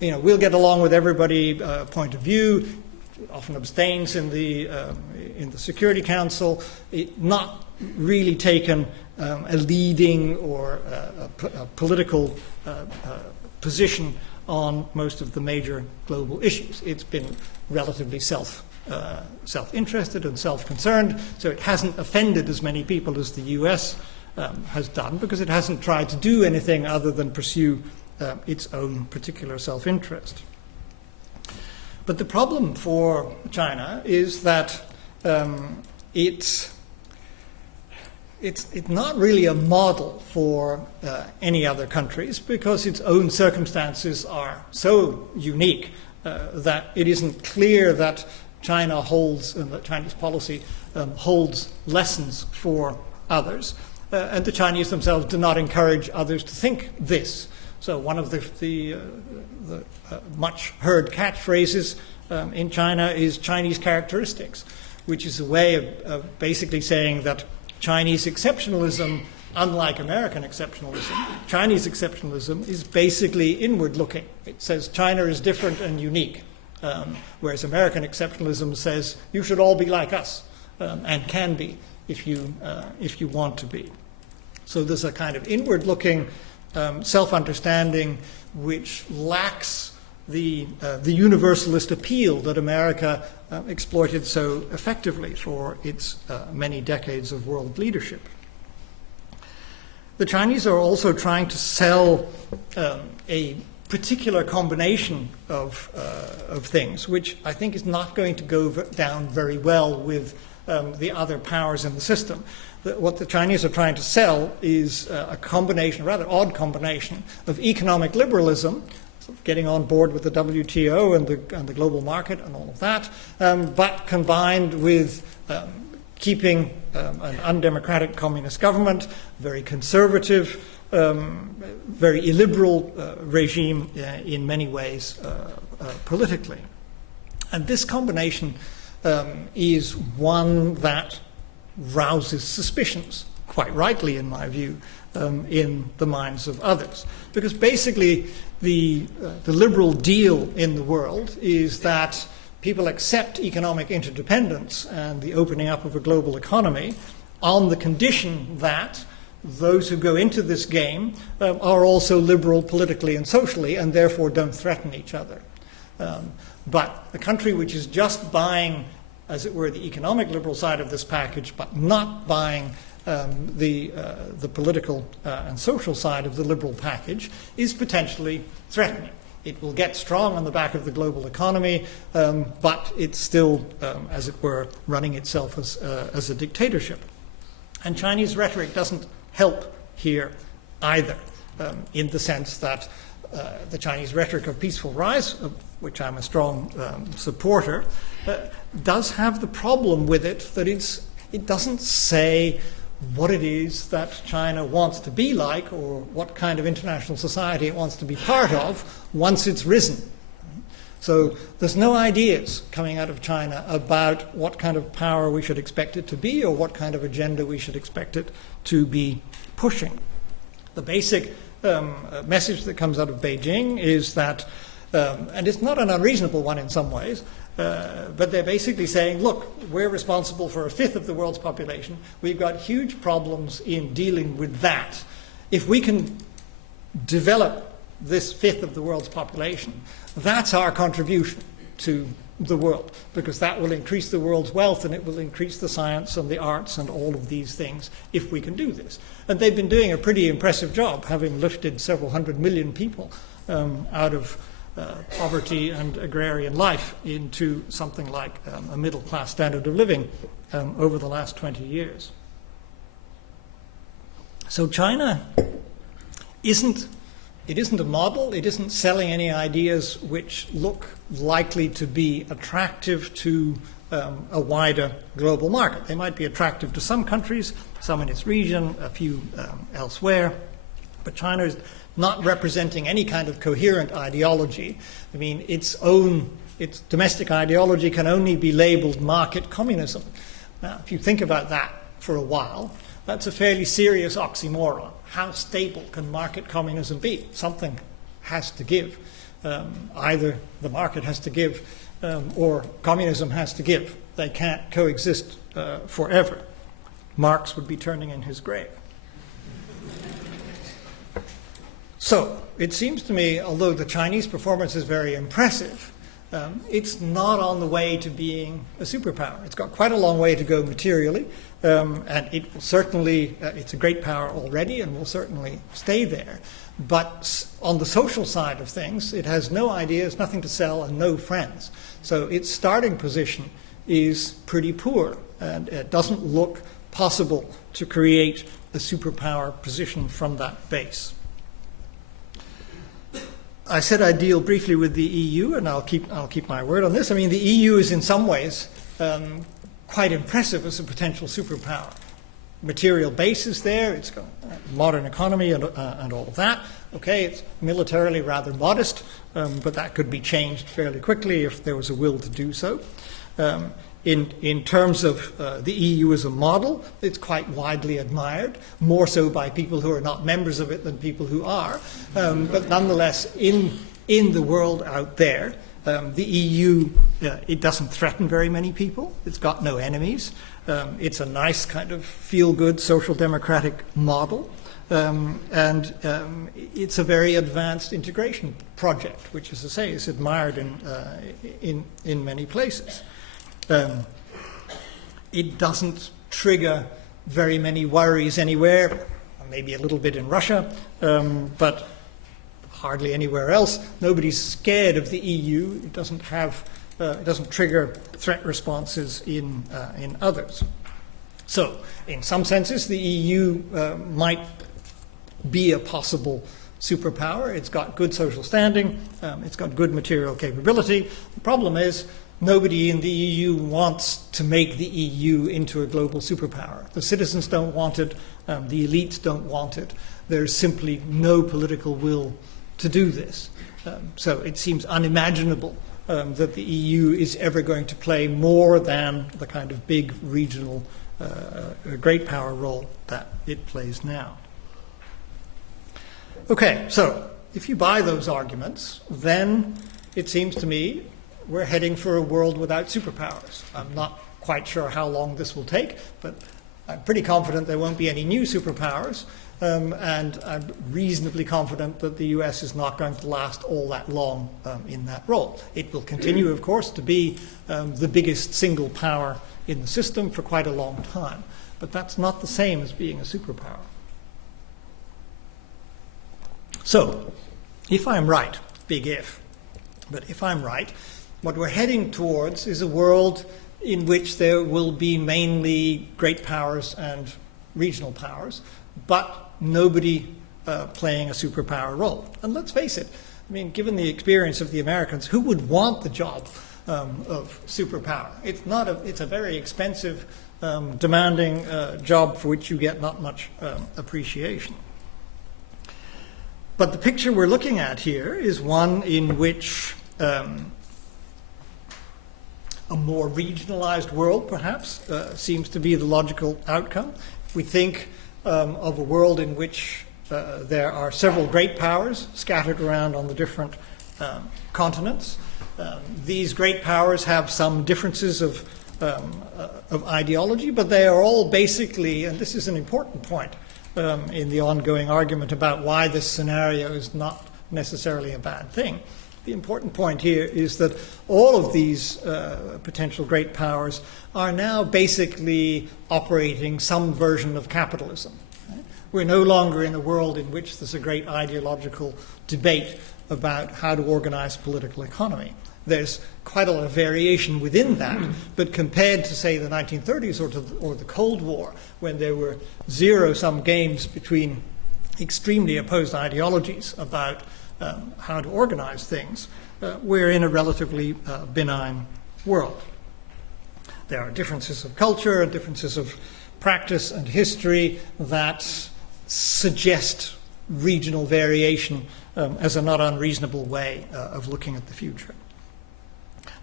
we'll get along with everybody point of view. Often abstains in the Security Council, not really taken a leading or a political position on most of the major global issues. It's been relatively self-interested and self-concerned, so it hasn't offended as many people as the US has done, because it hasn't tried to do anything other than pursue its own particular self-interest. But the problem for China is that it's not really a model for any other countries, because its own circumstances are so unique that it isn't clear that China holds, and that Chinese policy holds lessons for others. And the Chinese themselves do not encourage others to think this. So one of the much heard catchphrases in China is Chinese characteristics, which is a way of basically saying that Chinese exceptionalism, unlike American exceptionalism, Chinese exceptionalism is basically inward-looking. It says China is different and unique, whereas American exceptionalism says you should all be like us, and can be if you want to be. So there's a kind of inward-looking self-understanding which lacks the universalist appeal that America exploited so effectively for its many decades of world leadership. The Chinese are also trying to sell a particular combination of things, which I think is not going to go down very well with the other powers in the system. What the Chinese are trying to sell is a combination, a rather odd combination, of economic liberalism, getting on board with the WTO and the global market and all of that, but combined with keeping an undemocratic communist government, very conservative, very illiberal regime in many ways politically. And this combination is one that rouses suspicions, quite rightly in my view, in the minds of others. Because basically the liberal deal in the world is that people accept economic interdependence and the opening up of a global economy on the condition that those who go into this game are also liberal politically and socially, and therefore don't threaten each other. But a country which is just buying, as it were, the economic liberal side of this package, but not buying the political and social side of the liberal package, is potentially threatening. It will get strong on the back of the global economy, but it's still, as it were, running itself as a dictatorship. And Chinese rhetoric doesn't help here either, in the sense that the Chinese rhetoric of peaceful rise, of which I'm a strong supporter, does have the problem with it that it doesn't say what it is that China wants to be like or what kind of international society it wants to be part of once it's risen. So there's no ideas coming out of China about what kind of power we should expect it to be or what kind of agenda we should expect it to be pushing. The basic message that comes out of Beijing is that, and it's not an unreasonable one in some ways, but they're basically saying, look, we're responsible for a fifth of the world's population. We've got huge problems in dealing with that. If we can develop this fifth of the world's population, that's our contribution to the world, because that will increase the world's wealth and it will increase the science and the arts and all of these things if we can do this. And they've been doing a pretty impressive job, having lifted several 100 million people out of poverty and agrarian life into something like a middle-class standard of living over the last 20 years. So China isn't a model. It isn't selling any ideas which look likely to be attractive to a wider global market. They might be attractive to some countries, some in its region, a few elsewhere, but China is not representing any kind of coherent ideology. I mean, its domestic ideology can only be labeled market communism. Now, if you think about that for a while, that's a fairly serious oxymoron. How stable can market communism be? Something has to give. Either the market has to give or communism has to give. They can't coexist forever. Marx would be turning in his grave. So, it seems to me, although the Chinese performance is very impressive, it's not on the way to being a superpower. It's got quite a long way to go materially, and it will certainly, it's a great power already and will certainly stay there. But on the social side of things, it has no ideas, nothing to sell, and no friends. So its starting position is pretty poor, and it doesn't look possible to create a superpower position from that base. I said I'd deal briefly with the EU, and I'll keep my word on this. I mean, the EU is in some ways quite impressive as a potential superpower. Material base is there. It's got a modern economy and all of that. Okay, it's militarily rather modest, but that could be changed fairly quickly if there was a will to do so. In terms of the EU as a model, it's quite widely admired, more so by people who are not members of it than people who are. But nonetheless, in the world out there, the EU, it doesn't threaten very many people. It's got no enemies. It's a nice kind of feel-good social democratic model. And it's a very advanced integration project, which, as I say, is admired in many places. It doesn't trigger very many worries anywhere, maybe a little bit in Russia, but hardly anywhere else. Nobody's scared of the EU. It doesn't trigger threat responses in others. So, in some senses, the EU might be a possible superpower. It's got good social standing. It's got good material capability. The problem is, nobody in the EU wants to make the EU into a global superpower. The citizens don't want it. The elites don't want it. There's simply no political will to do this. So it seems unimaginable that the EU is ever going to play more than the kind of big regional great power role that it plays now. Okay, so if you buy those arguments, then it seems to me we're heading for a world without superpowers. I'm not quite sure how long this will take, but I'm pretty confident there won't be any new superpowers, and I'm reasonably confident that the US is not going to last all that long in that role. It will continue, of course, to be the biggest single power in the system for quite a long time, but that's not the same as being a superpower. So, if I'm right, big if, but if I'm right, what we're heading towards is a world in which there will be mainly great powers and regional powers, but nobody playing a superpower role. And let's face it, I mean, given the experience of the Americans, who would want the job of superpower? It's a very expensive, demanding job for which you get not much appreciation. But the picture we're looking at here is one in which a more regionalized world, perhaps, seems to be the logical outcome. If we think of a world in which there are several great powers scattered around on the different continents, these great powers have some differences of ideology, but they are all basically, and this is an important point in the ongoing argument about why this scenario is not necessarily a bad thing. The important point here is that all of these potential great powers are now basically operating some version of capitalism. We're no longer in a world in which there's a great ideological debate about how to organize political economy. There's quite a lot of variation within that, but compared to, say, the 1930s or the Cold War, when there were zero-sum games between extremely opposed ideologies about how to organize things, we're in a relatively benign world. There are differences of culture and differences of practice and history that suggest regional variation as a not unreasonable way of looking at the future.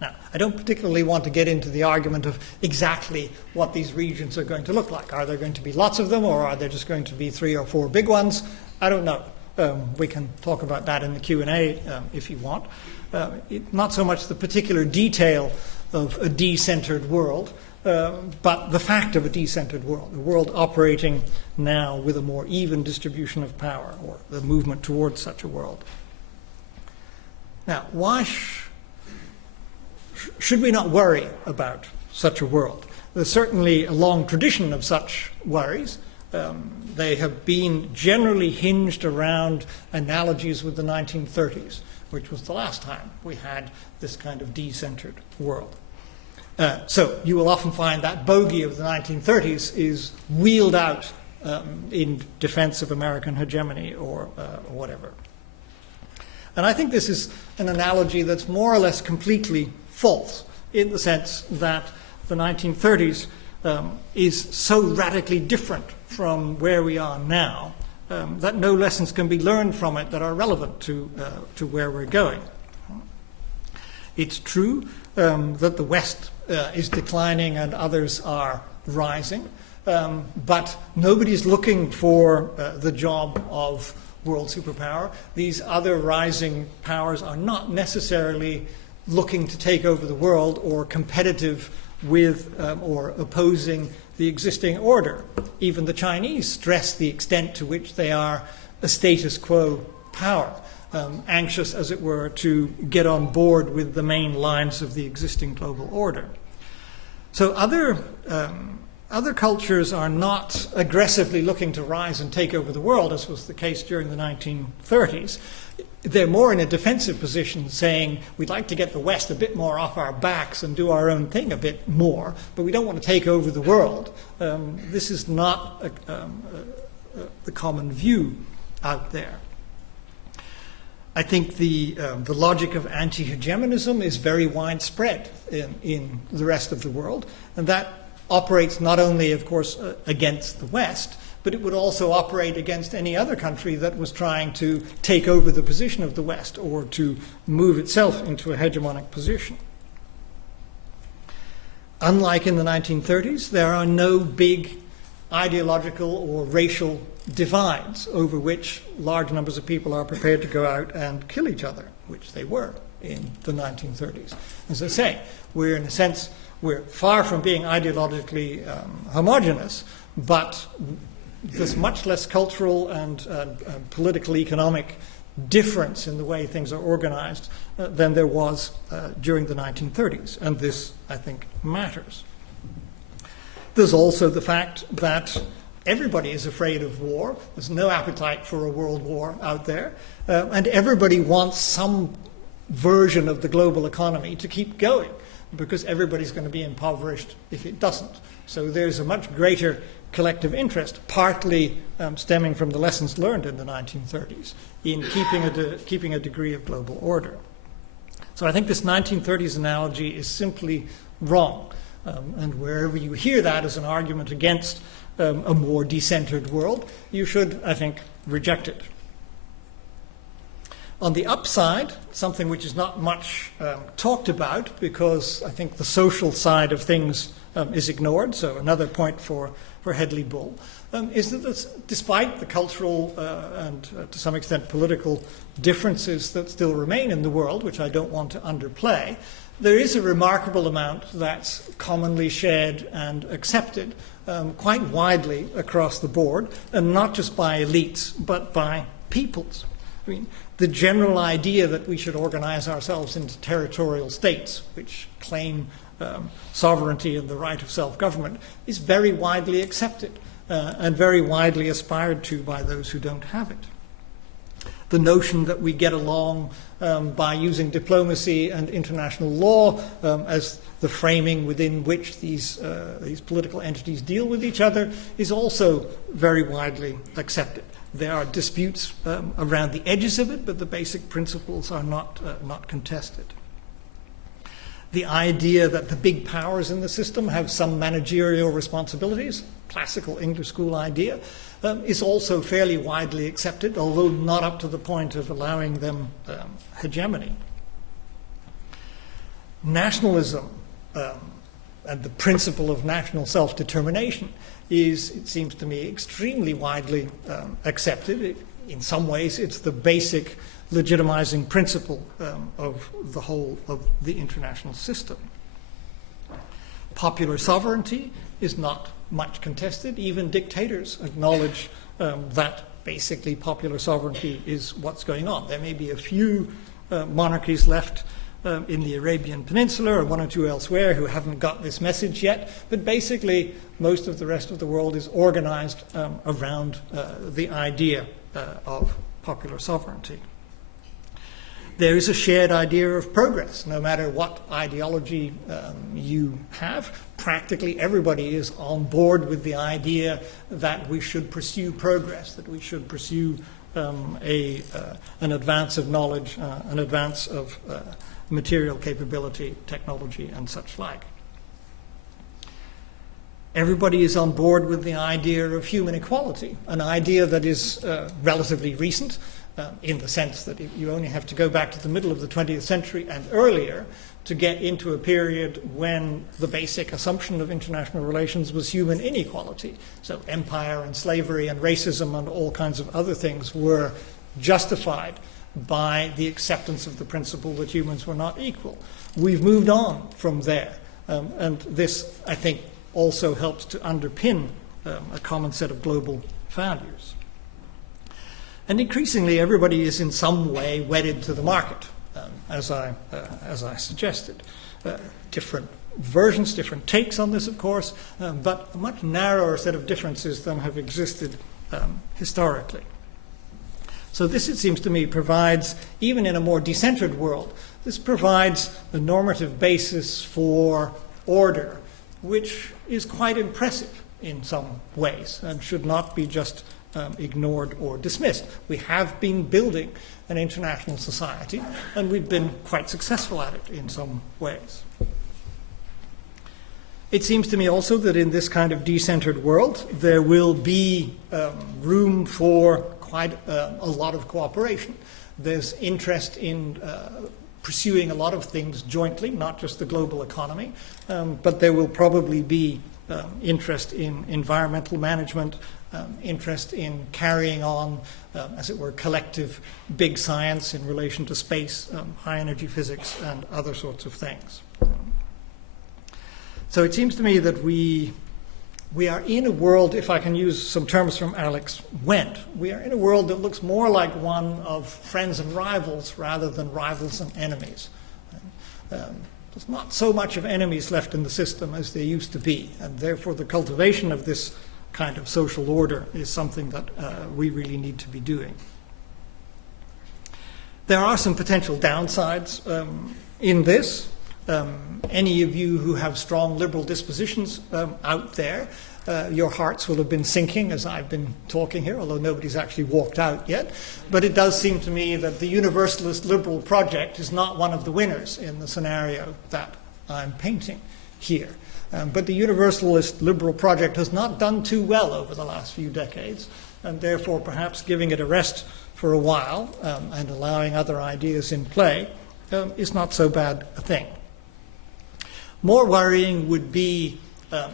Now, I don't particularly want to get into the argument of exactly what these regions are going to look like. Are there going to be lots of them, or are there just going to be 3 or 4 big ones? I don't know. We can talk about that in the Q&A if you want. Not so much the particular detail of a decentered world, but the fact of a decentered world, a world operating now with a more even distribution of power, or the movement towards such a world. Now, why should we not worry about such a world? There's certainly a long tradition of such worries. They have been generally hinged around analogies with the 1930s, which was the last time we had this kind of decentered world. So you will often find that bogey of the 1930s is wheeled out in defense of American hegemony or whatever. And I think this is an analogy that's more or less completely false, in the sense that the 1930s is so radically different from where we are now that no lessons can be learned from it that are relevant to where we're going. It's true that the West is declining and others are rising, but nobody's looking for the job of world superpower. These other rising powers are not necessarily looking to take over the world or competitive with or opposing the existing order. Even the Chinese stress the extent to which they are a status quo power, anxious, as it were, to get on board with the main lines of the existing global order. So other cultures are not aggressively looking to rise and take over the world, as was the case during the 1930s. They're more in a defensive position, saying we'd like to get the West a bit more off our backs and do our own thing a bit more, but we don't want to take over the world. This is not the common view out there. I think the logic of anti-hegemonism is very widespread in the rest of the world, and that operates not only, of course, against the West, but it would also operate against any other country that was trying to take over the position of the West or to move itself into a hegemonic position. Unlike in the 1930s, there are no big ideological or racial divides over which large numbers of people are prepared to go out and kill each other, which they were in the 1930s. As I say, we're in a sense, we're far from being ideologically homogenous, but there's much less cultural and political economic difference in the way things are organized than there was during the 1930s, and this, I think, matters. There's also the fact that everybody is afraid of war. There's no appetite for a world war out there, and everybody wants some version of the global economy to keep going, because everybody's going to be impoverished if it doesn't. So there's a much greater collective interest, partly stemming from the lessons learned in the 1930s, in keeping a degree of global order. So I think this 1930s analogy is simply wrong. And wherever you hear that as an argument against a more decentered world, you should, I think, reject it. On the upside, something which is not much talked about, because I think the social side of things is ignored, so another point for Hedley Bull, is that despite the cultural and to some extent political differences that still remain in the world, which I don't want to underplay, there is a remarkable amount that's commonly shared and accepted quite widely across the board, and not just by elites, but by peoples. I mean, the general idea that we should organize ourselves into territorial states, which claim sovereignty and the right of self-government, is very widely accepted and very widely aspired to by those who don't have it. the notion that we get along by using diplomacy and international law as the framing within which these political entities deal with each other is also very widely accepted. There are disputes around the edges of it, but the basic principles are not contested. The idea that the big powers in the system have some managerial responsibilities, classical English school idea, is also fairly widely accepted, although not up to the point of allowing them hegemony. Nationalism and the principle of national self-determination is, it seems to me, extremely widely accepted. In some ways, it's the basic legitimizing principle of the whole of the international system. Popular sovereignty is not much contested. Even dictators acknowledge that basically popular sovereignty is what's going on. There may be a few monarchies left in the Arabian Peninsula or one or two elsewhere who haven't got this message yet, but basically most of the rest of the world is organized around the idea of popular sovereignty. There is a shared idea of progress. No matter what ideology you have, practically everybody is on board with the idea that we should pursue progress, that we should pursue an advance of knowledge, an advance of material capability, technology, and such like. Everybody is on board with the idea of human equality, an idea that is relatively recent, in the sense that you only have to go back to the middle of the 20th century and earlier to get into a period when the basic assumption of international relations was human inequality. So empire and slavery and racism and all kinds of other things were justified by the acceptance of the principle that humans were not equal. We've moved on from there, and this, I think, also helps to underpin a common set of global values. And increasingly, everybody is in some way wedded to the market, as I suggested. Different versions, different takes on this, of course, but a much narrower set of differences than have existed historically. So this, it seems to me, provides, even in a more decentered world, this provides a normative basis for order, which is quite impressive in some ways and should not be just ignored or dismissed. We have been building an international society, and we've been quite successful at it in some ways. It seems to me also that in this kind of decentered world, there will be room for quite a lot of cooperation. There's interest in pursuing a lot of things jointly, not just the global economy, but there will probably be interest in environmental management, interest in carrying on, as it were, collective big science in relation to space, high energy physics, and other sorts of things. So it seems to me that we are in a world, if I can use some terms from Alex Wendt, we are in a world that looks more like one of friends and rivals rather than rivals and enemies. There's not so much of enemies left in the system as there used to be, and therefore the cultivation of this kind of social order is something that we really need to be doing. There are some potential downsides in this. Any of you who have strong liberal dispositions out there, your hearts will have been sinking as I've been talking here, although nobody's actually walked out yet. But it does seem to me that the universalist liberal project is not one of the winners in the scenario that I'm painting here. But the universalist liberal project has not done too well over the last few decades, and therefore perhaps giving it a rest for a while and allowing other ideas in play is not so bad a thing. More worrying would be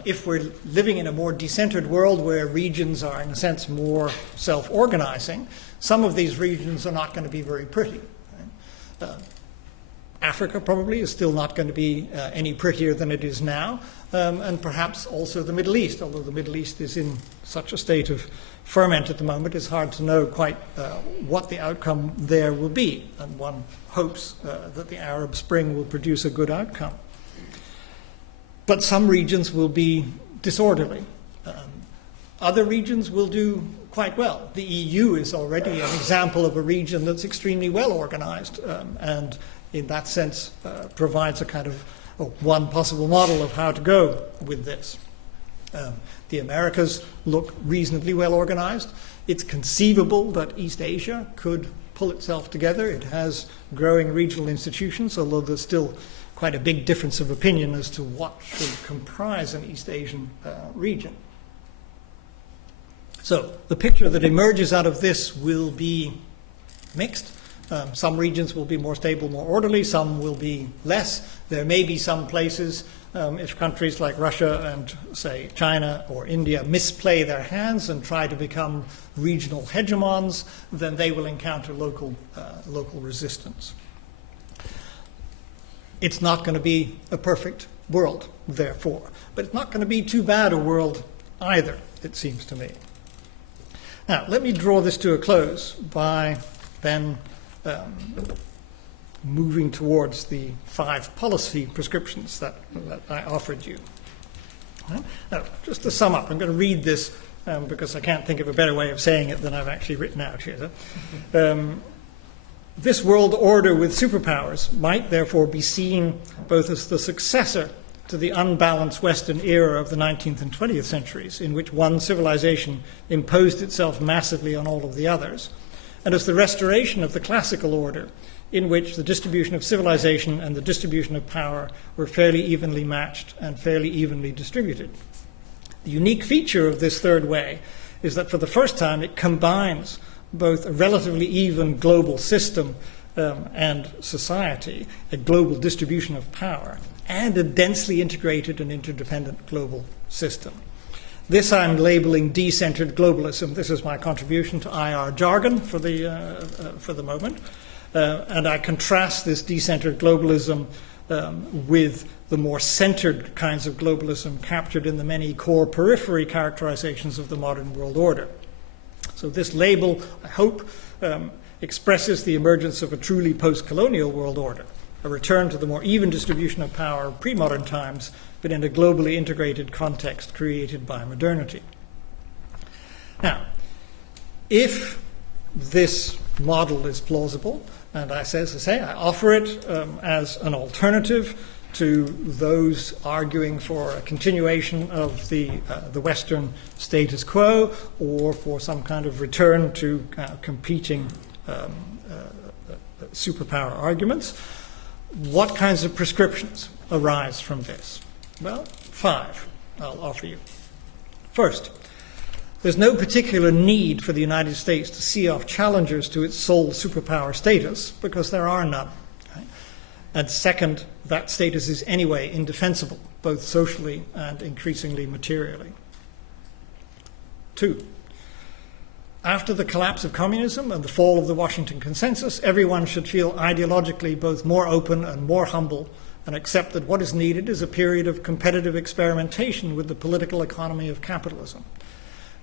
if we're living in a more decentered world where regions are, in a sense, more self-organizing. Some of these regions are not going to be very pretty. Right? Africa probably is still not going to be any prettier than it is now, and perhaps also the Middle East, although the Middle East is in such a state of ferment at the moment, it's hard to know quite what the outcome there will be, and one hopes that the Arab Spring will produce a good outcome. But some regions will be disorderly. Other regions will do quite well. The EU is already an example of a region that's extremely well organized, and in that sense provides a kind of one possible model of how to go with this. The Americas look reasonably well organized. It's conceivable that East Asia could pull itself together. It has growing regional institutions, although there's still quite a big difference of opinion as to what should comprise an East Asian region. So the picture that emerges out of this will be mixed. Some regions will be more stable, more orderly. Some will be less. There may be some places, if countries like Russia and, say, China or India misplay their hands and try to become regional hegemons, then they will encounter local resistance. It's not going to be a perfect world, therefore. But it's not going to be too bad a world either, it seems to me. Now, let me draw this to a close by then moving towards the 5 policy prescriptions that I offered you. Now, just to sum up, I'm going to read this because I can't think of a better way of saying it than I've actually written out here. This world order with superpowers might therefore be seen both as the successor to the unbalanced Western era of the 19th and 20th centuries, in which one civilization imposed itself massively on all of the others, and as the restoration of the classical order, in which the distribution of civilization and the distribution of power were fairly evenly matched and fairly evenly distributed. The unique feature of this third way is that for the first time it combines both a relatively even global system and society, a global distribution of power, and a densely integrated and interdependent global system. This I'm labeling decentered globalism. This is my contribution to IR jargon for the moment. And I contrast this decentered globalism with the more centered kinds of globalism captured in the many core periphery characterizations of the modern world order. So this label, I hope, expresses the emergence of a truly post-colonial world order, a return to the more even distribution of power of pre-modern times, but in a globally integrated context created by modernity. Now, if this model is plausible, and as I say, I offer it as an alternative to those arguing for a continuation of the Western status quo or for some kind of return to competing superpower arguments. What kinds of prescriptions arise from this? Well, 5 I'll offer you. First, there's no particular need for the United States to see off challengers to its sole superpower status because there are none. Right? And second, that status is anyway indefensible, both socially and increasingly materially. 2, after the collapse of communism and the fall of the Washington Consensus, everyone should feel ideologically both more open and more humble and accept that what is needed is a period of competitive experimentation with the political economy of capitalism.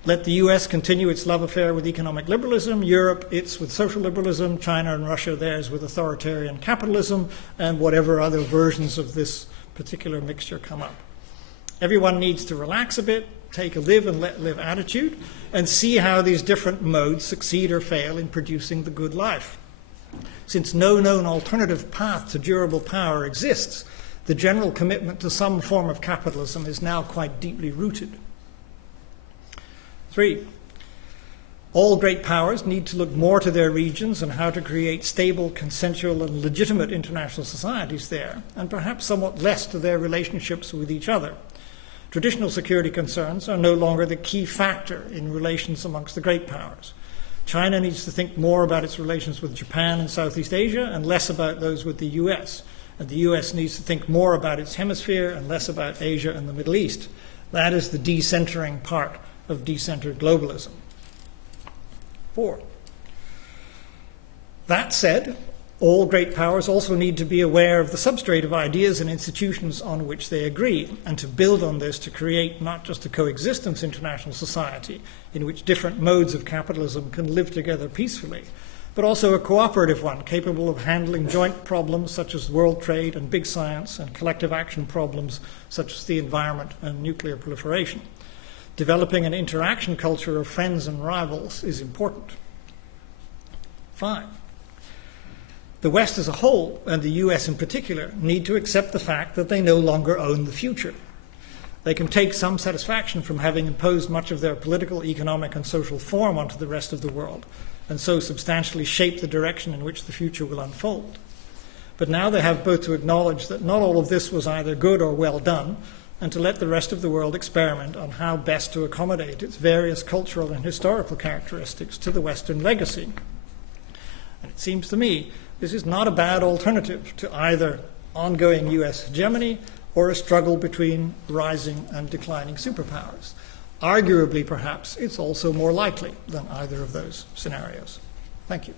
Let the US continue its love affair with economic liberalism, Europe its with social liberalism, China and Russia theirs with authoritarian capitalism, and whatever other versions of this particular mixture come up. Everyone needs to relax a bit, take a live and let live attitude, and see how these different modes succeed or fail in producing the good life. Since no known alternative path to durable power exists, the general commitment to some form of capitalism is now quite deeply rooted. 3, all great powers need to look more to their regions and how to create stable, consensual, and legitimate international societies there, and perhaps somewhat less to their relationships with each other. Traditional security concerns are no longer the key factor in relations amongst the great powers. China needs to think more about its relations with Japan and Southeast Asia and less about those with the US. And the US needs to think more about its hemisphere and less about Asia and the Middle East. That is the decentering part of decentered globalism. 4, that said, all great powers also need to be aware of the substrate of ideas and institutions on which they agree, and to build on this to create not just a coexistence international society in which different modes of capitalism can live together peacefully, but also a cooperative one capable of handling joint problems such as world trade and big science and collective action problems such as the environment and nuclear proliferation. developing an interaction culture of friends and rivals is important. 5. The West as a whole, and the US in particular, need to accept the fact that they no longer own the future. They can take some satisfaction from having imposed much of their political, economic, and social form onto the rest of the world, and so substantially shape the direction in which the future will unfold. But now they have both to acknowledge that not all of this was either good or well done, and to let the rest of the world experiment on how best to accommodate its various cultural and historical characteristics to the Western legacy. And it seems to me this is not a bad alternative to either ongoing US hegemony or a struggle between rising and declining superpowers. Arguably, perhaps, it's also more likely than either of those scenarios. Thank you.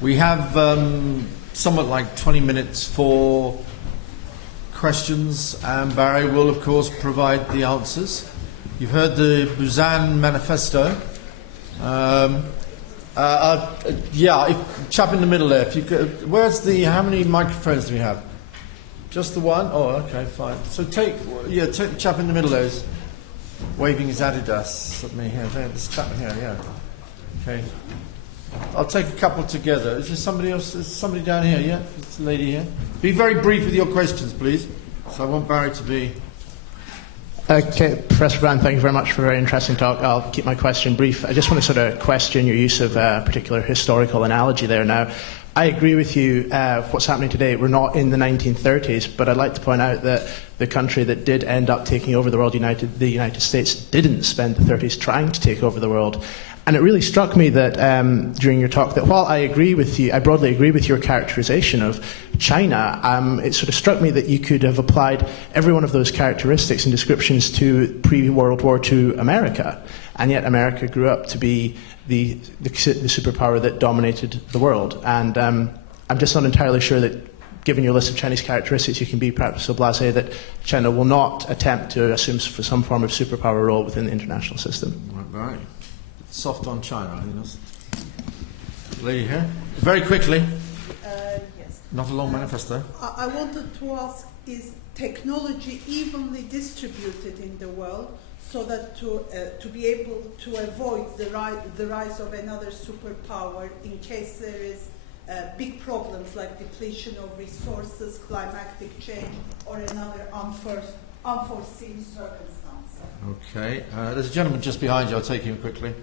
We have somewhat like 20 minutes for questions, and Barry will, of course, provide the answers. You've heard the Buzan manifesto. Chap in the middle there. If you could, how many microphones do we have? Just the one? Oh, okay, fine. So take the chap in the middle there who's waving his Adidas at me here. This chap here, yeah. Okay. I'll take a couple together. Is there somebody else? Is somebody down here? Yeah, this lady here. Be very brief with your questions, please. So I want Barry to be... Okay, Professor Brand, thank you very much for a very interesting talk. I'll keep my question brief. I just want to sort of question your use of a particular historical analogy there. Now, I agree with you, what's happening today, we're not in the 1930s, but I'd like to point out that the country that did end up taking over the world, the United States, didn't spend the 30s trying to take over the world. And it really struck me that during your talk that while I agree with you, I broadly agree with your characterization of China, it sort of struck me that you could have applied every one of those characteristics and descriptions to pre-World War II America. And yet America grew up to be the superpower that dominated the world. And I'm just not entirely sure that, given your list of Chinese characteristics, you can be perhaps so blasé that China will not attempt to assume for some form of superpower role within the international system. Right. Soft on China, I think that's... Lady here. Very quickly. Yes. Not a long manifesto. I wanted to ask, is technology evenly distributed in the world so that to be able to avoid the rise of another superpower in case there is big problems like depletion of resources, climatic change, or another unforeseen circumstance? Okay. There's a gentleman just behind you. I'll take him quickly.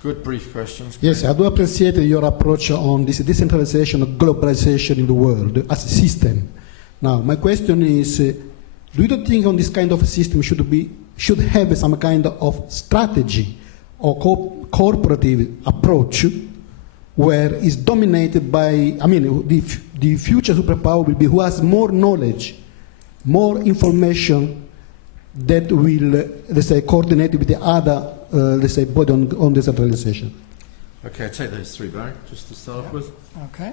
Good brief questions. Yes, I do appreciate your approach on this decentralization of globalization in the world as a system. Now, my question is, do you think on this kind of system should have some kind of strategy or cooperative approach where it's dominated by, the future superpower will be who has more knowledge, more information that will, let's say, coordinate with the other, body on decentralization. Okay, I'll take those three, Barry, just to start off with. Okay.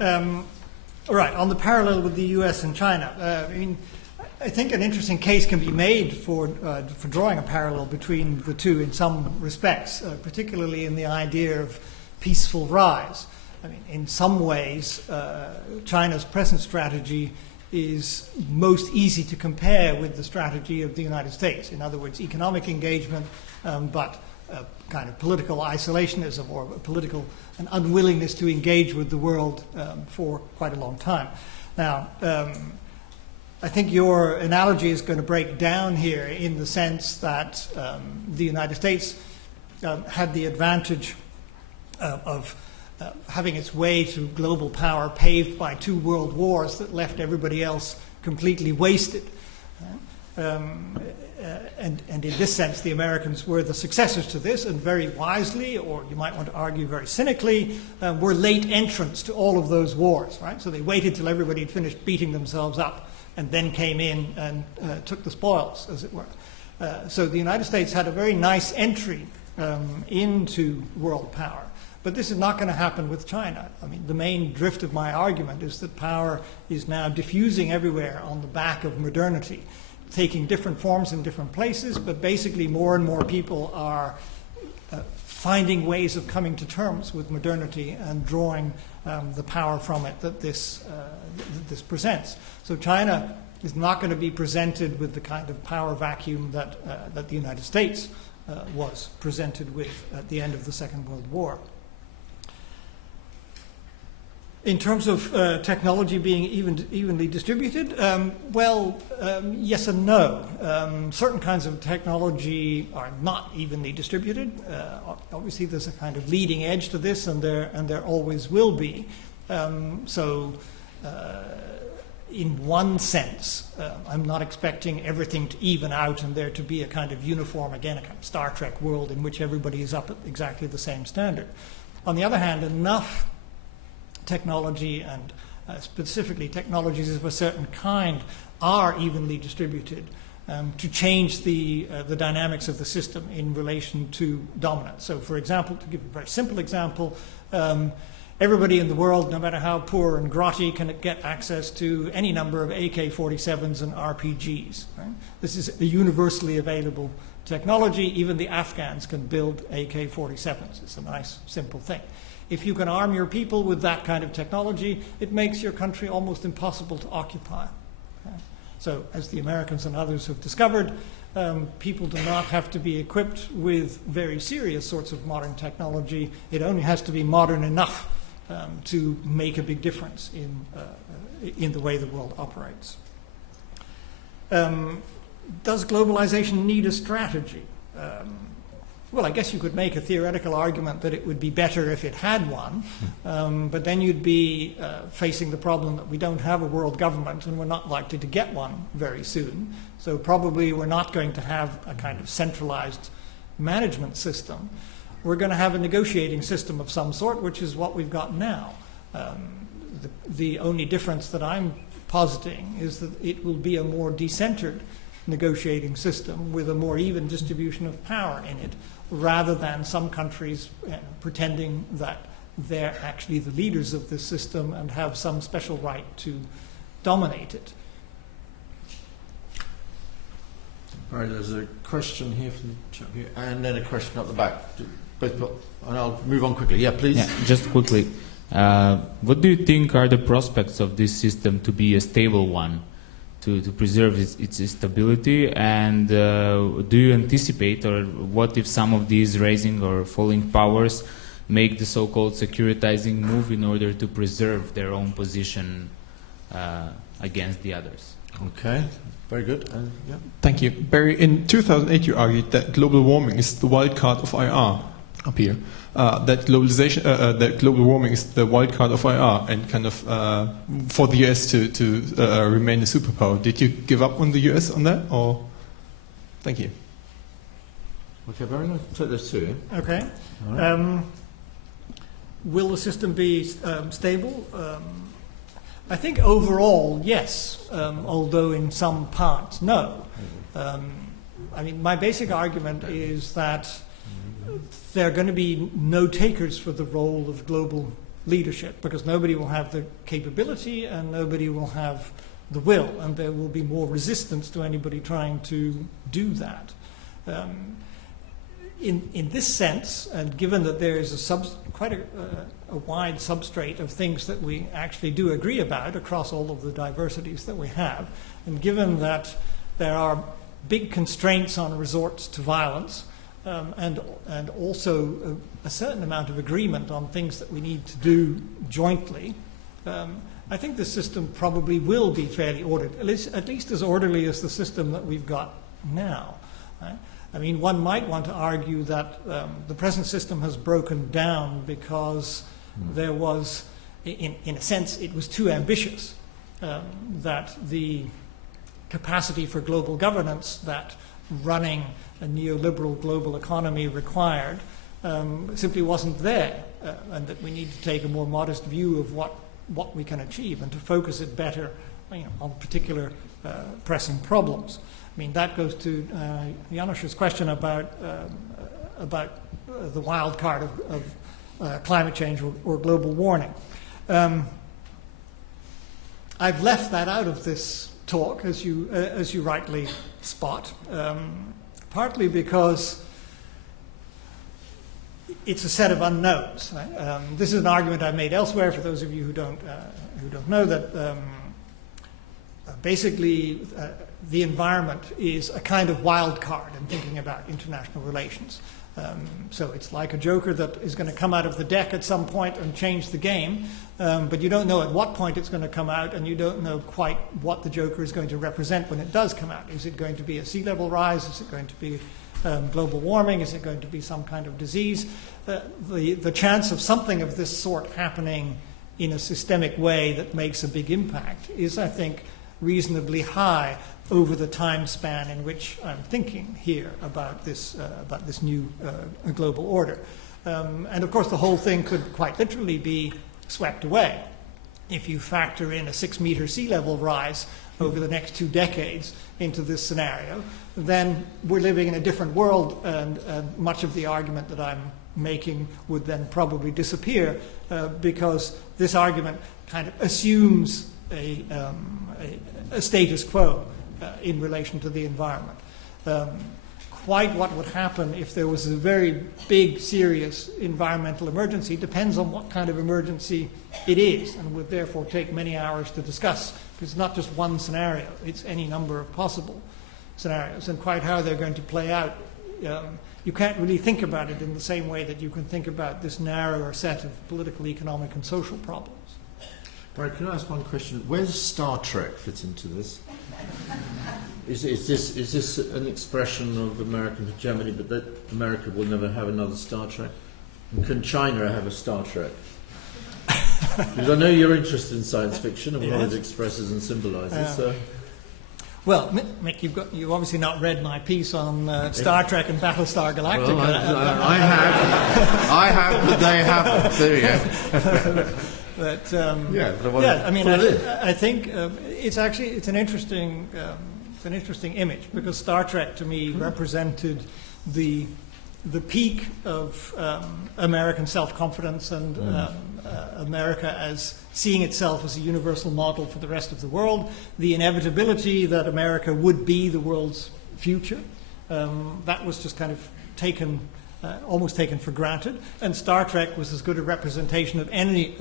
All right, on the parallel with the US and China, I think an interesting case can be made for drawing a parallel between the two in some respects, particularly in the idea of peaceful rise. In some ways, China's present strategy is most easy to compare with the strategy of the United States. In other words, economic engagement, but kind of political isolationism or an unwillingness to engage with the world for quite a long time. Now, I think your analogy is going to break down here in the sense that the United States had the advantage of having its way to global power paved by 2 world wars that left everybody else completely wasted. And in this sense, the Americans were the successors to this, and very wisely, or you might want to argue very cynically, were late entrants to all of those wars, right? So they waited till everybody had finished beating themselves up and then came in and took the spoils, as it were. So the United States had a very nice entry into world power. But this is not going to happen with China. I mean, the main drift of my argument is that power is now diffusing everywhere on the back of modernity, taking different forms in different places, but basically more and more people are finding ways of coming to terms with modernity and drawing the power from it that this presents. So China is not going to be presented with the kind of power vacuum that the United States was presented with at the end of the Second World War. In terms of technology being evenly distributed, yes and no. Certain kinds of technology are not evenly distributed. Obviously, there's a kind of leading edge to this, and there always will be. In one sense, I'm not expecting everything to even out and there to be a kind of uniform, again, a kind of Star Trek world in which everybody is up at exactly the same standard. On the other hand, enough technology and specifically technologies of a certain kind are evenly distributed to change the dynamics of the system in relation to dominance. So, for example, to give a very simple example, everybody in the world, no matter how poor and grotty, can get access to any number of AK-47s and RPGs. Right? This is a universally available technology. Even the Afghans can build AK-47s. It's a nice, simple thing. If you can arm your people with that kind of technology, it makes your country almost impossible to occupy. Okay? So, as the Americans and others have discovered, people do not have to be equipped with very serious sorts of modern technology. It only has to be modern enough to make a big difference in the way the world operates. Does globalization need a strategy? Well, I guess you could make a theoretical argument that it would be better if it had one, but then you'd be facing the problem that we don't have a world government and we're not likely to get one very soon. So probably we're not going to have a kind of centralized management system. We're going to have a negotiating system of some sort, which is what we've got now. The only difference that I'm positing is that it will be a more decentered negotiating system with a more even distribution of power in it, rather than some countries pretending that they're actually the leaders of this system and have some special right to dominate it. All right, there's a question here from the chap here, and then a question up the back. And I'll move on quickly. Yeah, please. Yeah, just quickly. What do you think are the prospects of this system to be a stable one, to preserve its stability? And do you anticipate, or what if some of these rising or falling powers make the so-called securitizing move in order to preserve their own position against the others? Okay, very good. Yeah. Thank you. Barry, in 2008 you argued that global warming is the wild card of IR up here. That global warming is the wild card of IR and kind of for the US to remain a superpower. Did you give up on the US on that, or? Thank you. Okay, Barry, let's take this too. Okay. Right. Will the system be stable? I think overall, yes, although in some parts, no. I mean, my basic argument is that there are going to be no takers for the role of global leadership, because nobody will have the capability and nobody will have the will, and there will be more resistance to anybody trying to do that. In this sense, and given that there is quite a wide substrate of things that we actually do agree about across all of the diversities that we have, and given that there are big constraints on resorts to violence, and also a certain amount of agreement on things that we need to do jointly, I think the system probably will be fairly ordered, at least as orderly as the system that we've got now. Right? I mean, one might want to argue that the present system has broken down because there was, in a sense, it was too ambitious, that the capacity for global governance that running a neoliberal global economy required simply wasn't there, and that we need to take a more modest view of what we can achieve and to focus it better, on particular pressing problems. I mean, that goes to Janusz's question about the wild card climate change or global warming. I've left that out of this talk, as you rightly spot, partly because it's a set of unknowns. Right? This is an argument I've made elsewhere. For those of you who don't know, that basically the environment is a kind of wild card in thinking about international relations. So it's like a joker that is going to come out of the deck at some point and change the game, but you don't know at what point it's going to come out, and you don't know quite what the joker is going to represent when it does come out. Is it going to be a sea level rise? Is it going to be global warming? Is it going to be some kind of disease? The chance of something of this sort happening in a systemic way that makes a big impact is, I think, reasonably high over the time span in which I'm thinking here about this new global order. And of course, the whole thing could quite literally be swept away. If you factor in a 6-meter sea level rise over the next 2 decades into this scenario, then we're living in a different world, and much of the argument that I'm making would then probably disappear, because this argument kind of assumes a status quo in relation to the environment. Quite what would happen if there was a very big, serious environmental emergency depends on what kind of emergency it is, and would therefore take many hours to discuss, because it's not just one scenario, it's any number of possible scenarios, and quite how they're going to play out. You can't really think about it in the same way that you can think about this narrower set of political, economic, and social problems. Barry, can I ask one question? Where does Star Trek fit into this? Is this an expression of American hegemony, but that America will never have another Star Trek? And can China have a Star Trek? Because I know you're interested in science fiction and what it expresses and symbolises. So. Well, Mick, you've obviously not read my piece on Star Trek and Battlestar Galactica. Well, I have, but they haven't. There you go. But I think it's an interesting image, because Star Trek to me represented the peak of American self-confidence and America as seeing itself as a universal model for the rest of the world, the inevitability that America would be the world's future. That was just kind of almost taken for granted, and Star Trek was as good a representation of any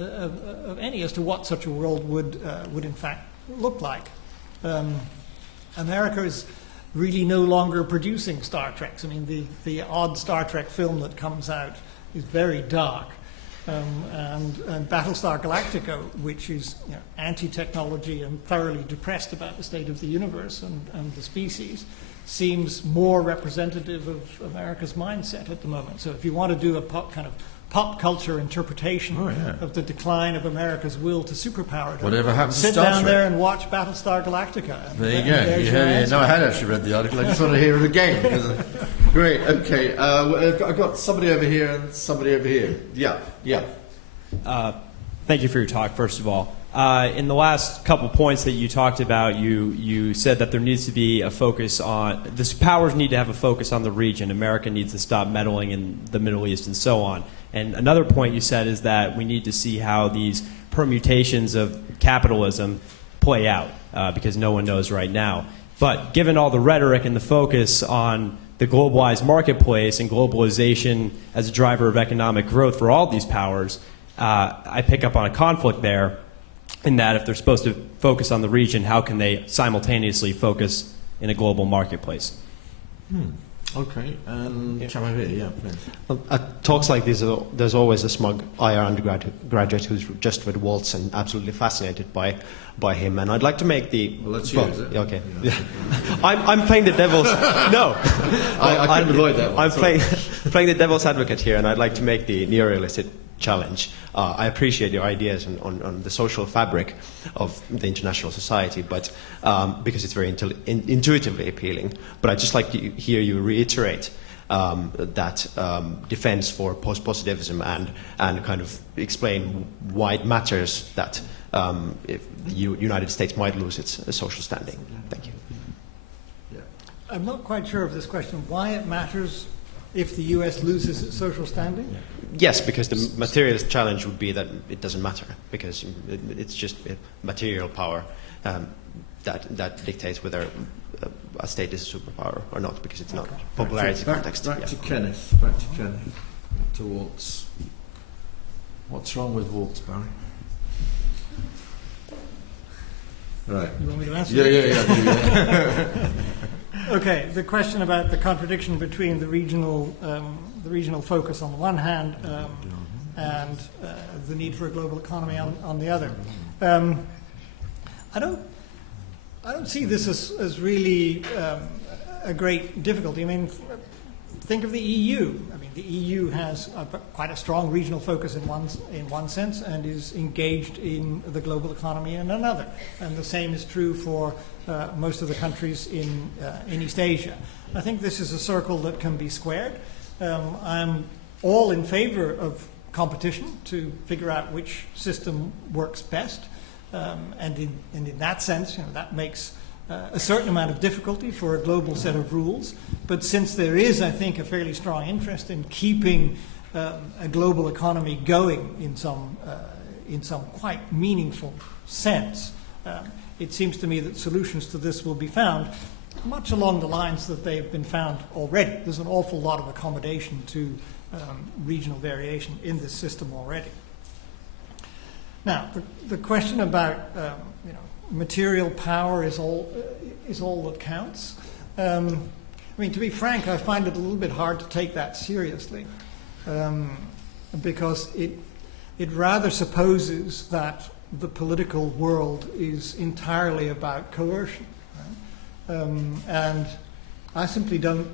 as to what such a world would in fact look like. America is really no longer producing Star Treks. I mean, the odd Star Trek film that comes out is very dark, and Battlestar Galactica, which is anti-technology and thoroughly depressed about the state of the universe and the species, seems more representative of America's mindset at the moment. So if you want to do a pop culture interpretation of the decline of America's will to superpower, whatever happens sit to Star down Trek. there and watch Battlestar Galactica. There you go. No, I had actually read the article. I just want to hear it again. Great. Okay. I've got somebody over here and somebody over here. Yeah. Thank you for your talk, first of all. In the last couple points that you talked about, you said that there needs to be a focus on, the powers need to have a focus on the region. America needs to stop meddling in the Middle East and so on. And another point you said is that we need to see how these permutations of capitalism play out, because no one knows right now. But given all the rhetoric and the focus on the globalized marketplace and globalization as a driver of economic growth for all these powers, I pick up on a conflict there, in that if they're supposed to focus on the region, how can they simultaneously focus in a global marketplace? Okay, and come over here, please. At talks like this, there's always a smug IR undergraduate who's just read Waltz and absolutely fascinated by him. And I'd like to make the... Well, that's you, is it? Okay. Yeah. I'm playing the devil's... No. I couldn't avoid that one. I'm playing the devil's advocate here, and I'd like to make the neorealistic challenge. I appreciate your ideas on the social fabric of the international society, but because it's very intuitively appealing. But I'd just like to hear you reiterate that defense for post-positivism and kind of explain why it matters that if the United States might lose its social standing. Thank you. I'm not quite sure of this question. Why it matters if the U.S. loses its social standing? yes, because the materialist challenge would be that it doesn't matter, because it's just material power that dictates whether a state is a superpower or not, because it's not popularity context. Back to Kenneth. Back to Waltz. What's wrong with Waltz, Barry? Right. You want me to answer? Yeah. Okay, the question about the contradiction between the regional focus on the one hand and the need for a global economy on the other. I don't see this as really a great difficulty. I mean, think of the EU. I mean, the EU has quite a strong regional focus in one sense and is engaged in the global economy in another. And the same is true for most of the countries in East Asia. I think this is a circle that can be squared. I'm all in favor of competition to figure out which system works best. And in that sense, that makes a certain amount of difficulty for a global set of rules. But since there is, I think, a fairly strong interest in keeping a global economy going in some quite meaningful sense, it seems to me that solutions to this will be found much along the lines that they've been found already. There's an awful lot of accommodation to regional variation in this system already. Now, the question about material power is all that counts. I mean, to be frank, I find it a little bit hard to take that seriously, because it rather supposes that the political world is entirely about coercion. Right? And I simply don't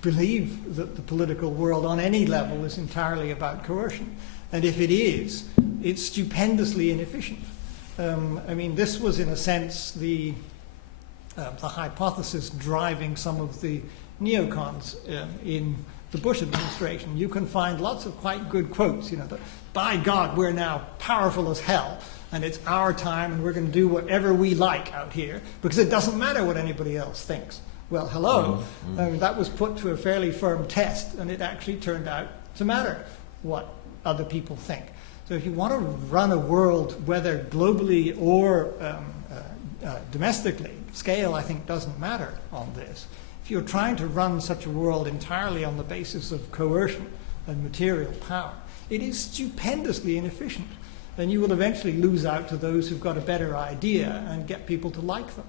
believe that the political world on any level is entirely about coercion. And if it is, it's stupendously inefficient. I mean, this was, in a sense, the hypothesis driving some of the neocons in the Bush administration. You can find lots of quite good quotes, that, by God, we're now powerful as hell, and it's our time, and we're going to do whatever we like out here, because it doesn't matter what anybody else thinks. Well, hello. That was put to a fairly firm test, and it actually turned out to matter what other people think. So if you want to run a world, whether globally or domestically, scale, I think, doesn't matter on this. If you're trying to run such a world entirely on the basis of coercion and material power, it is stupendously inefficient. And you will eventually lose out to those who've got a better idea and get people to like them.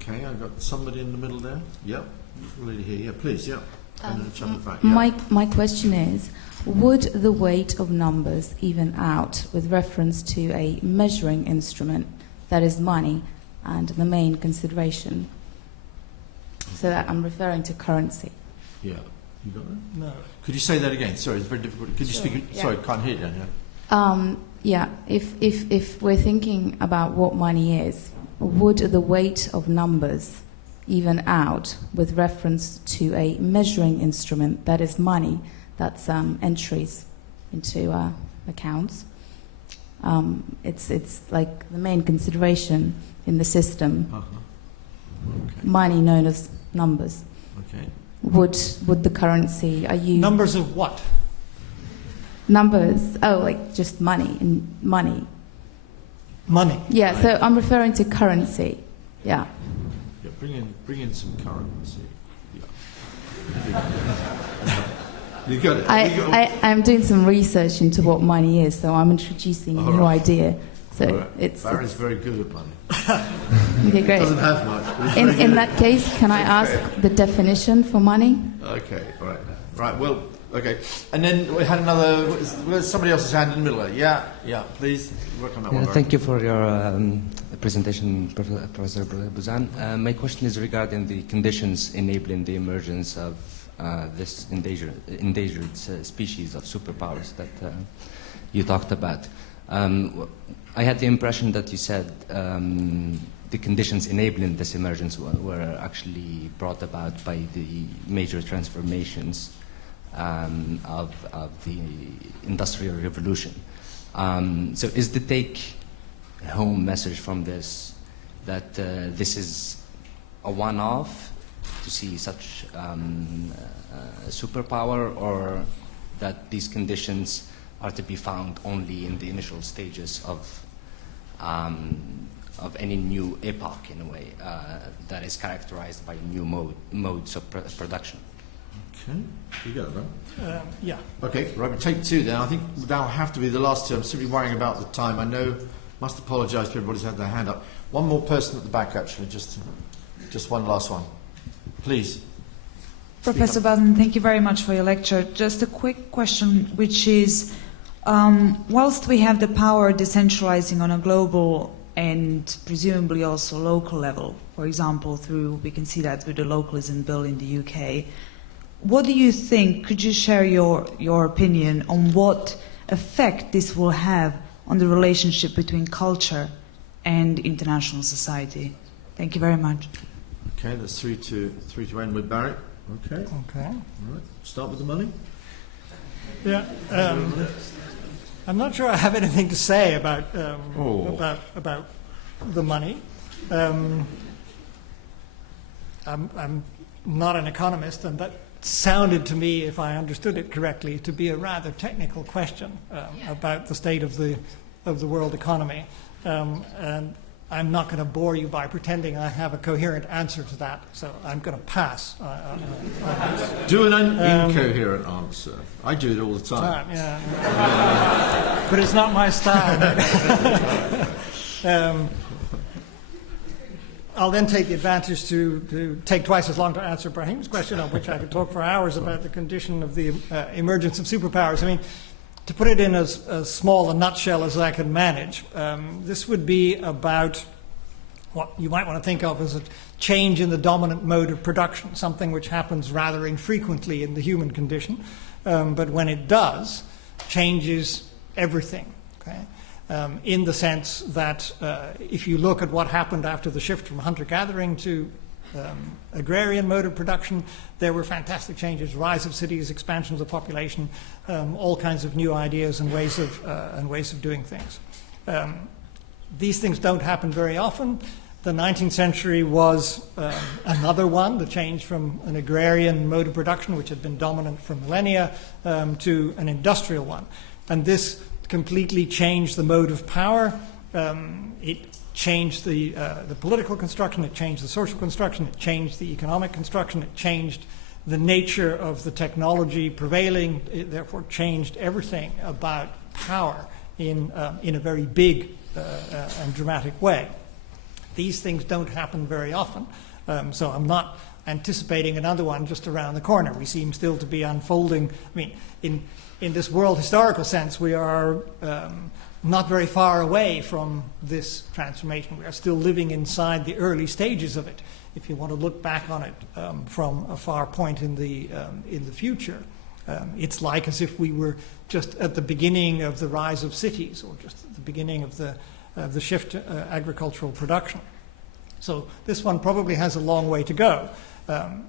Okay, I've got somebody in the middle there. Yep, really here. Yeah, please, yeah. My question is, would the weight of numbers even out with reference to a measuring instrument that is money and the main consideration? So that I'm referring to currency. Yeah. You got that? No. Could you say that again? Sorry, it's very difficult. Could you speak? Yeah. Sorry, can't hear you. Yeah. If we're thinking about what money is, would the weight of numbers even out with reference to a measuring instrument that is money, that's entries into accounts? It's like the main consideration in the system. Okay. Money known as numbers. Okay. Would the currency, are you... Numbers of what? Numbers, like just money. Money. Yeah, right. So I'm referring to currency. Yeah. Yeah, bring in some currency. Yeah. You got it. I'm doing some research into what money is, so I'm introducing a new idea. So Barry's very good at money. Okay, great. Doesn't have much. In that case, can I ask the definition for money? Okay, right. Well, okay. And then we had another. Somebody else's hand in the middle there. Yeah. Please work on that one. Thank you for your presentation, Professor Buzan. My question is regarding the conditions enabling the emergence of this endangered species of superpowers that you talked about. I had the impression that you said the conditions enabling this emergence were actually brought about by the major transformations of the Industrial Revolution. So is the take-home message from this that this is a one-off to see such superpower, or that these conditions are to be found only in the initial stages of any new epoch, in a way, that is characterized by new modes of production. Okay, you got it, right? Yeah. Okay, right, we'll take two then. I think that'll have to be the last two. I'm simply worrying about the time. I know, must apologise to everybody who's had their hand up. One more person at the back, actually, just one last one. Please. Professor Buzan, thank you very much for your lecture. Just a quick question, which is, whilst we have the power decentralizing on a global and presumably also local level, for example, we can see that through the localism bill in the UK, what do you think, could you share your opinion on what effect this will have on the relationship between culture and international society? Thank you very much. Okay, that's three to end with Barry. Okay. Okay. All right. Start with the money. Yeah. I'm not sure I have anything to say about the money. I'm not an economist, and that sounded to me, if I understood it correctly, to be a rather technical question about the state of the world economy. And I'm not going to bore you by pretending I have a coherent answer to that, so I'm going to pass. Do an incoherent answer. I do it all the time. Yeah. But it's not my style. I'll then take the advantage to take twice as long to answer Brahim's question, on which I could talk for hours about the condition of the emergence of superpowers. I mean, to put it in as small a nutshell as I can manage, this would be about what you might want to think of as a change in the dominant mode of production, something which happens rather infrequently in the human condition, but when it does, changes everything. Okay? In the sense that if you look at what happened after the shift from hunter-gathering to agrarian mode of production, there were fantastic changes, rise of cities, expansions of population, all kinds of new ideas and ways of doing things. These things don't happen very often. The 19th century was another one, the change from an agrarian mode of production, which had been dominant for millennia, to an industrial one. And this completely changed the mode of power. It changed the political construction, it changed the social construction, it changed the economic construction, it changed the nature of the technology prevailing, it therefore changed everything about power in a very big and dramatic way. These things don't happen very often, so I'm not anticipating another one just around the corner. We seem still to be unfolding. I mean, in this world historical sense, we are not very far away from this transformation. We are still living inside the early stages of it. If you want to look back on it from a far point in the future, it's like as if we were just at the beginning of the rise of cities, or just at the beginning of the shift to agricultural production. So this one probably has a long way to go,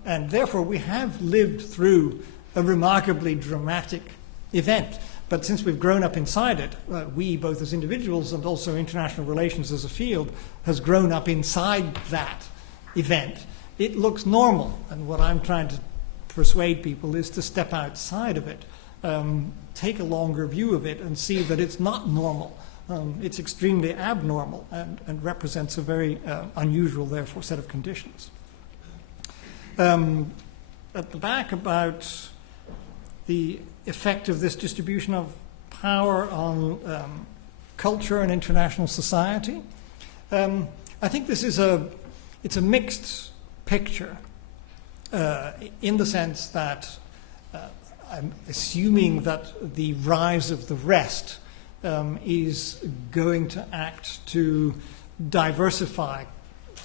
and therefore we have lived through a remarkably dramatic event. But since we've grown up inside it, we, both as individuals and also international relations as a field, has grown up inside that event. It looks normal, and what I'm trying to persuade people is to step outside of it, take a longer view of it, and see that it's not normal. It's extremely abnormal and represents a very unusual, therefore, set of conditions. At the back, about the effect of this distribution of power on culture and international society. I think this is it's a mixed picture in the sense that I'm assuming that the rise of the rest is going to act to diversify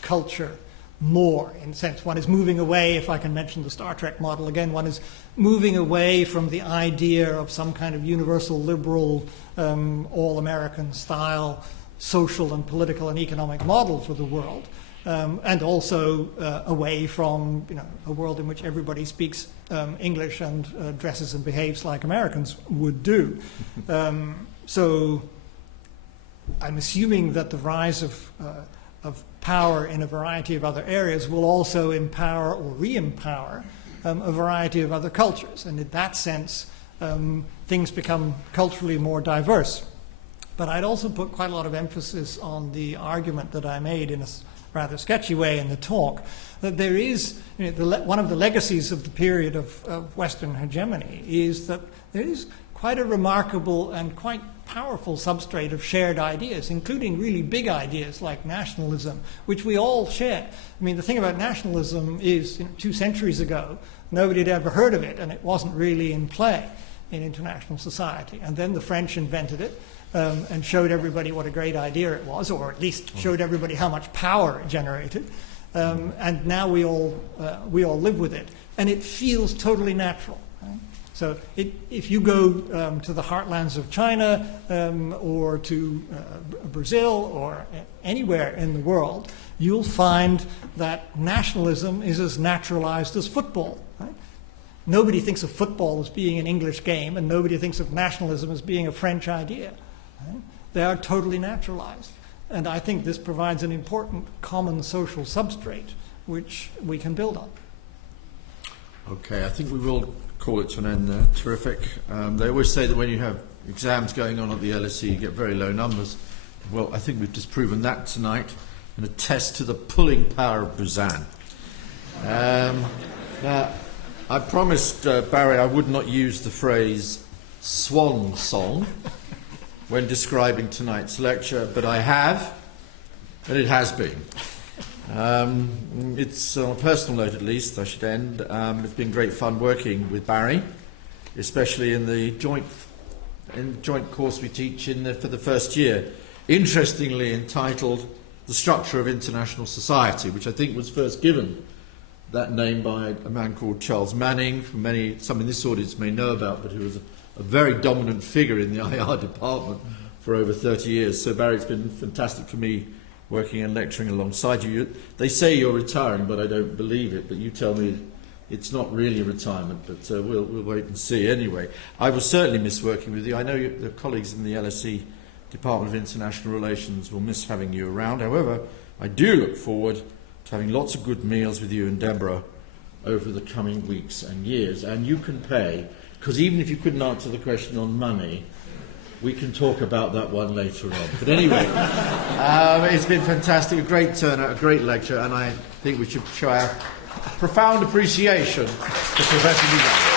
culture more, in the sense one is moving away, if I can mention the Star Trek model again, one is moving away from the idea of some kind of universal liberal, all-American style social and political and economic model for the world, and also away from a world in which everybody speaks English and dresses and behaves like Americans would do. So I'm assuming that the rise of power in a variety of other areas will also empower or re-empower a variety of other cultures. And in that sense, things become culturally more diverse. But I'd also put quite a lot of emphasis on the argument that I made in a rather sketchy way in the talk, that there is, one of the legacies of the period of Western hegemony is that there is quite a remarkable and quite powerful substrate of shared ideas, including really big ideas like nationalism, which we all share. I mean, the thing about nationalism is, 2 centuries ago, nobody had ever heard of it, and it wasn't really in play in international society. And then the French invented it, and showed everybody what a great idea it was, or at least showed everybody how much power it generated. And now we all live with it, and it feels totally natural. Right? So if you go to the heartlands of China or to Brazil or anywhere in the world, you'll find that nationalism is as naturalized as football. Right? Nobody thinks of football as being an English game, and nobody thinks of nationalism as being a French idea. Right? They are totally naturalized. And I think this provides an important common social substrate which we can build on. Okay, I think we will call it to an end there. Terrific. They always say that when you have exams going on at the LSE, you get very low numbers. Well, I think we've disproven that tonight and attest to the pulling power of Buzan. Now, I promised Barry I would not use the phrase swan song when describing tonight's lecture, but I have, and it has been. It's on a personal note, at least, I should end. It's been great fun working with Barry, especially in the joint course we teach for the first year, interestingly entitled The Structure of International Society, which I think was first given that name by a man called Charles Manning, who some in this audience may know about, but who was a very dominant figure in the IR department for over 30 years. So Barry, it's been fantastic for me working and lecturing alongside you. They say you're retiring, but I don't believe it. But you tell me it's not really retirement, but we'll wait and see. Anyway, I will certainly miss working with you. I know the colleagues in the LSE Department of International Relations will miss having you around. However, I do look forward to having lots of good meals with you and Deborah over the coming weeks and years. And you can pay, because even if you couldn't answer the question on money, we can talk about that one later on. But anyway, it's been fantastic, a great turnout, a great lecture, and I think we should show our profound appreciation to Professor Buzan.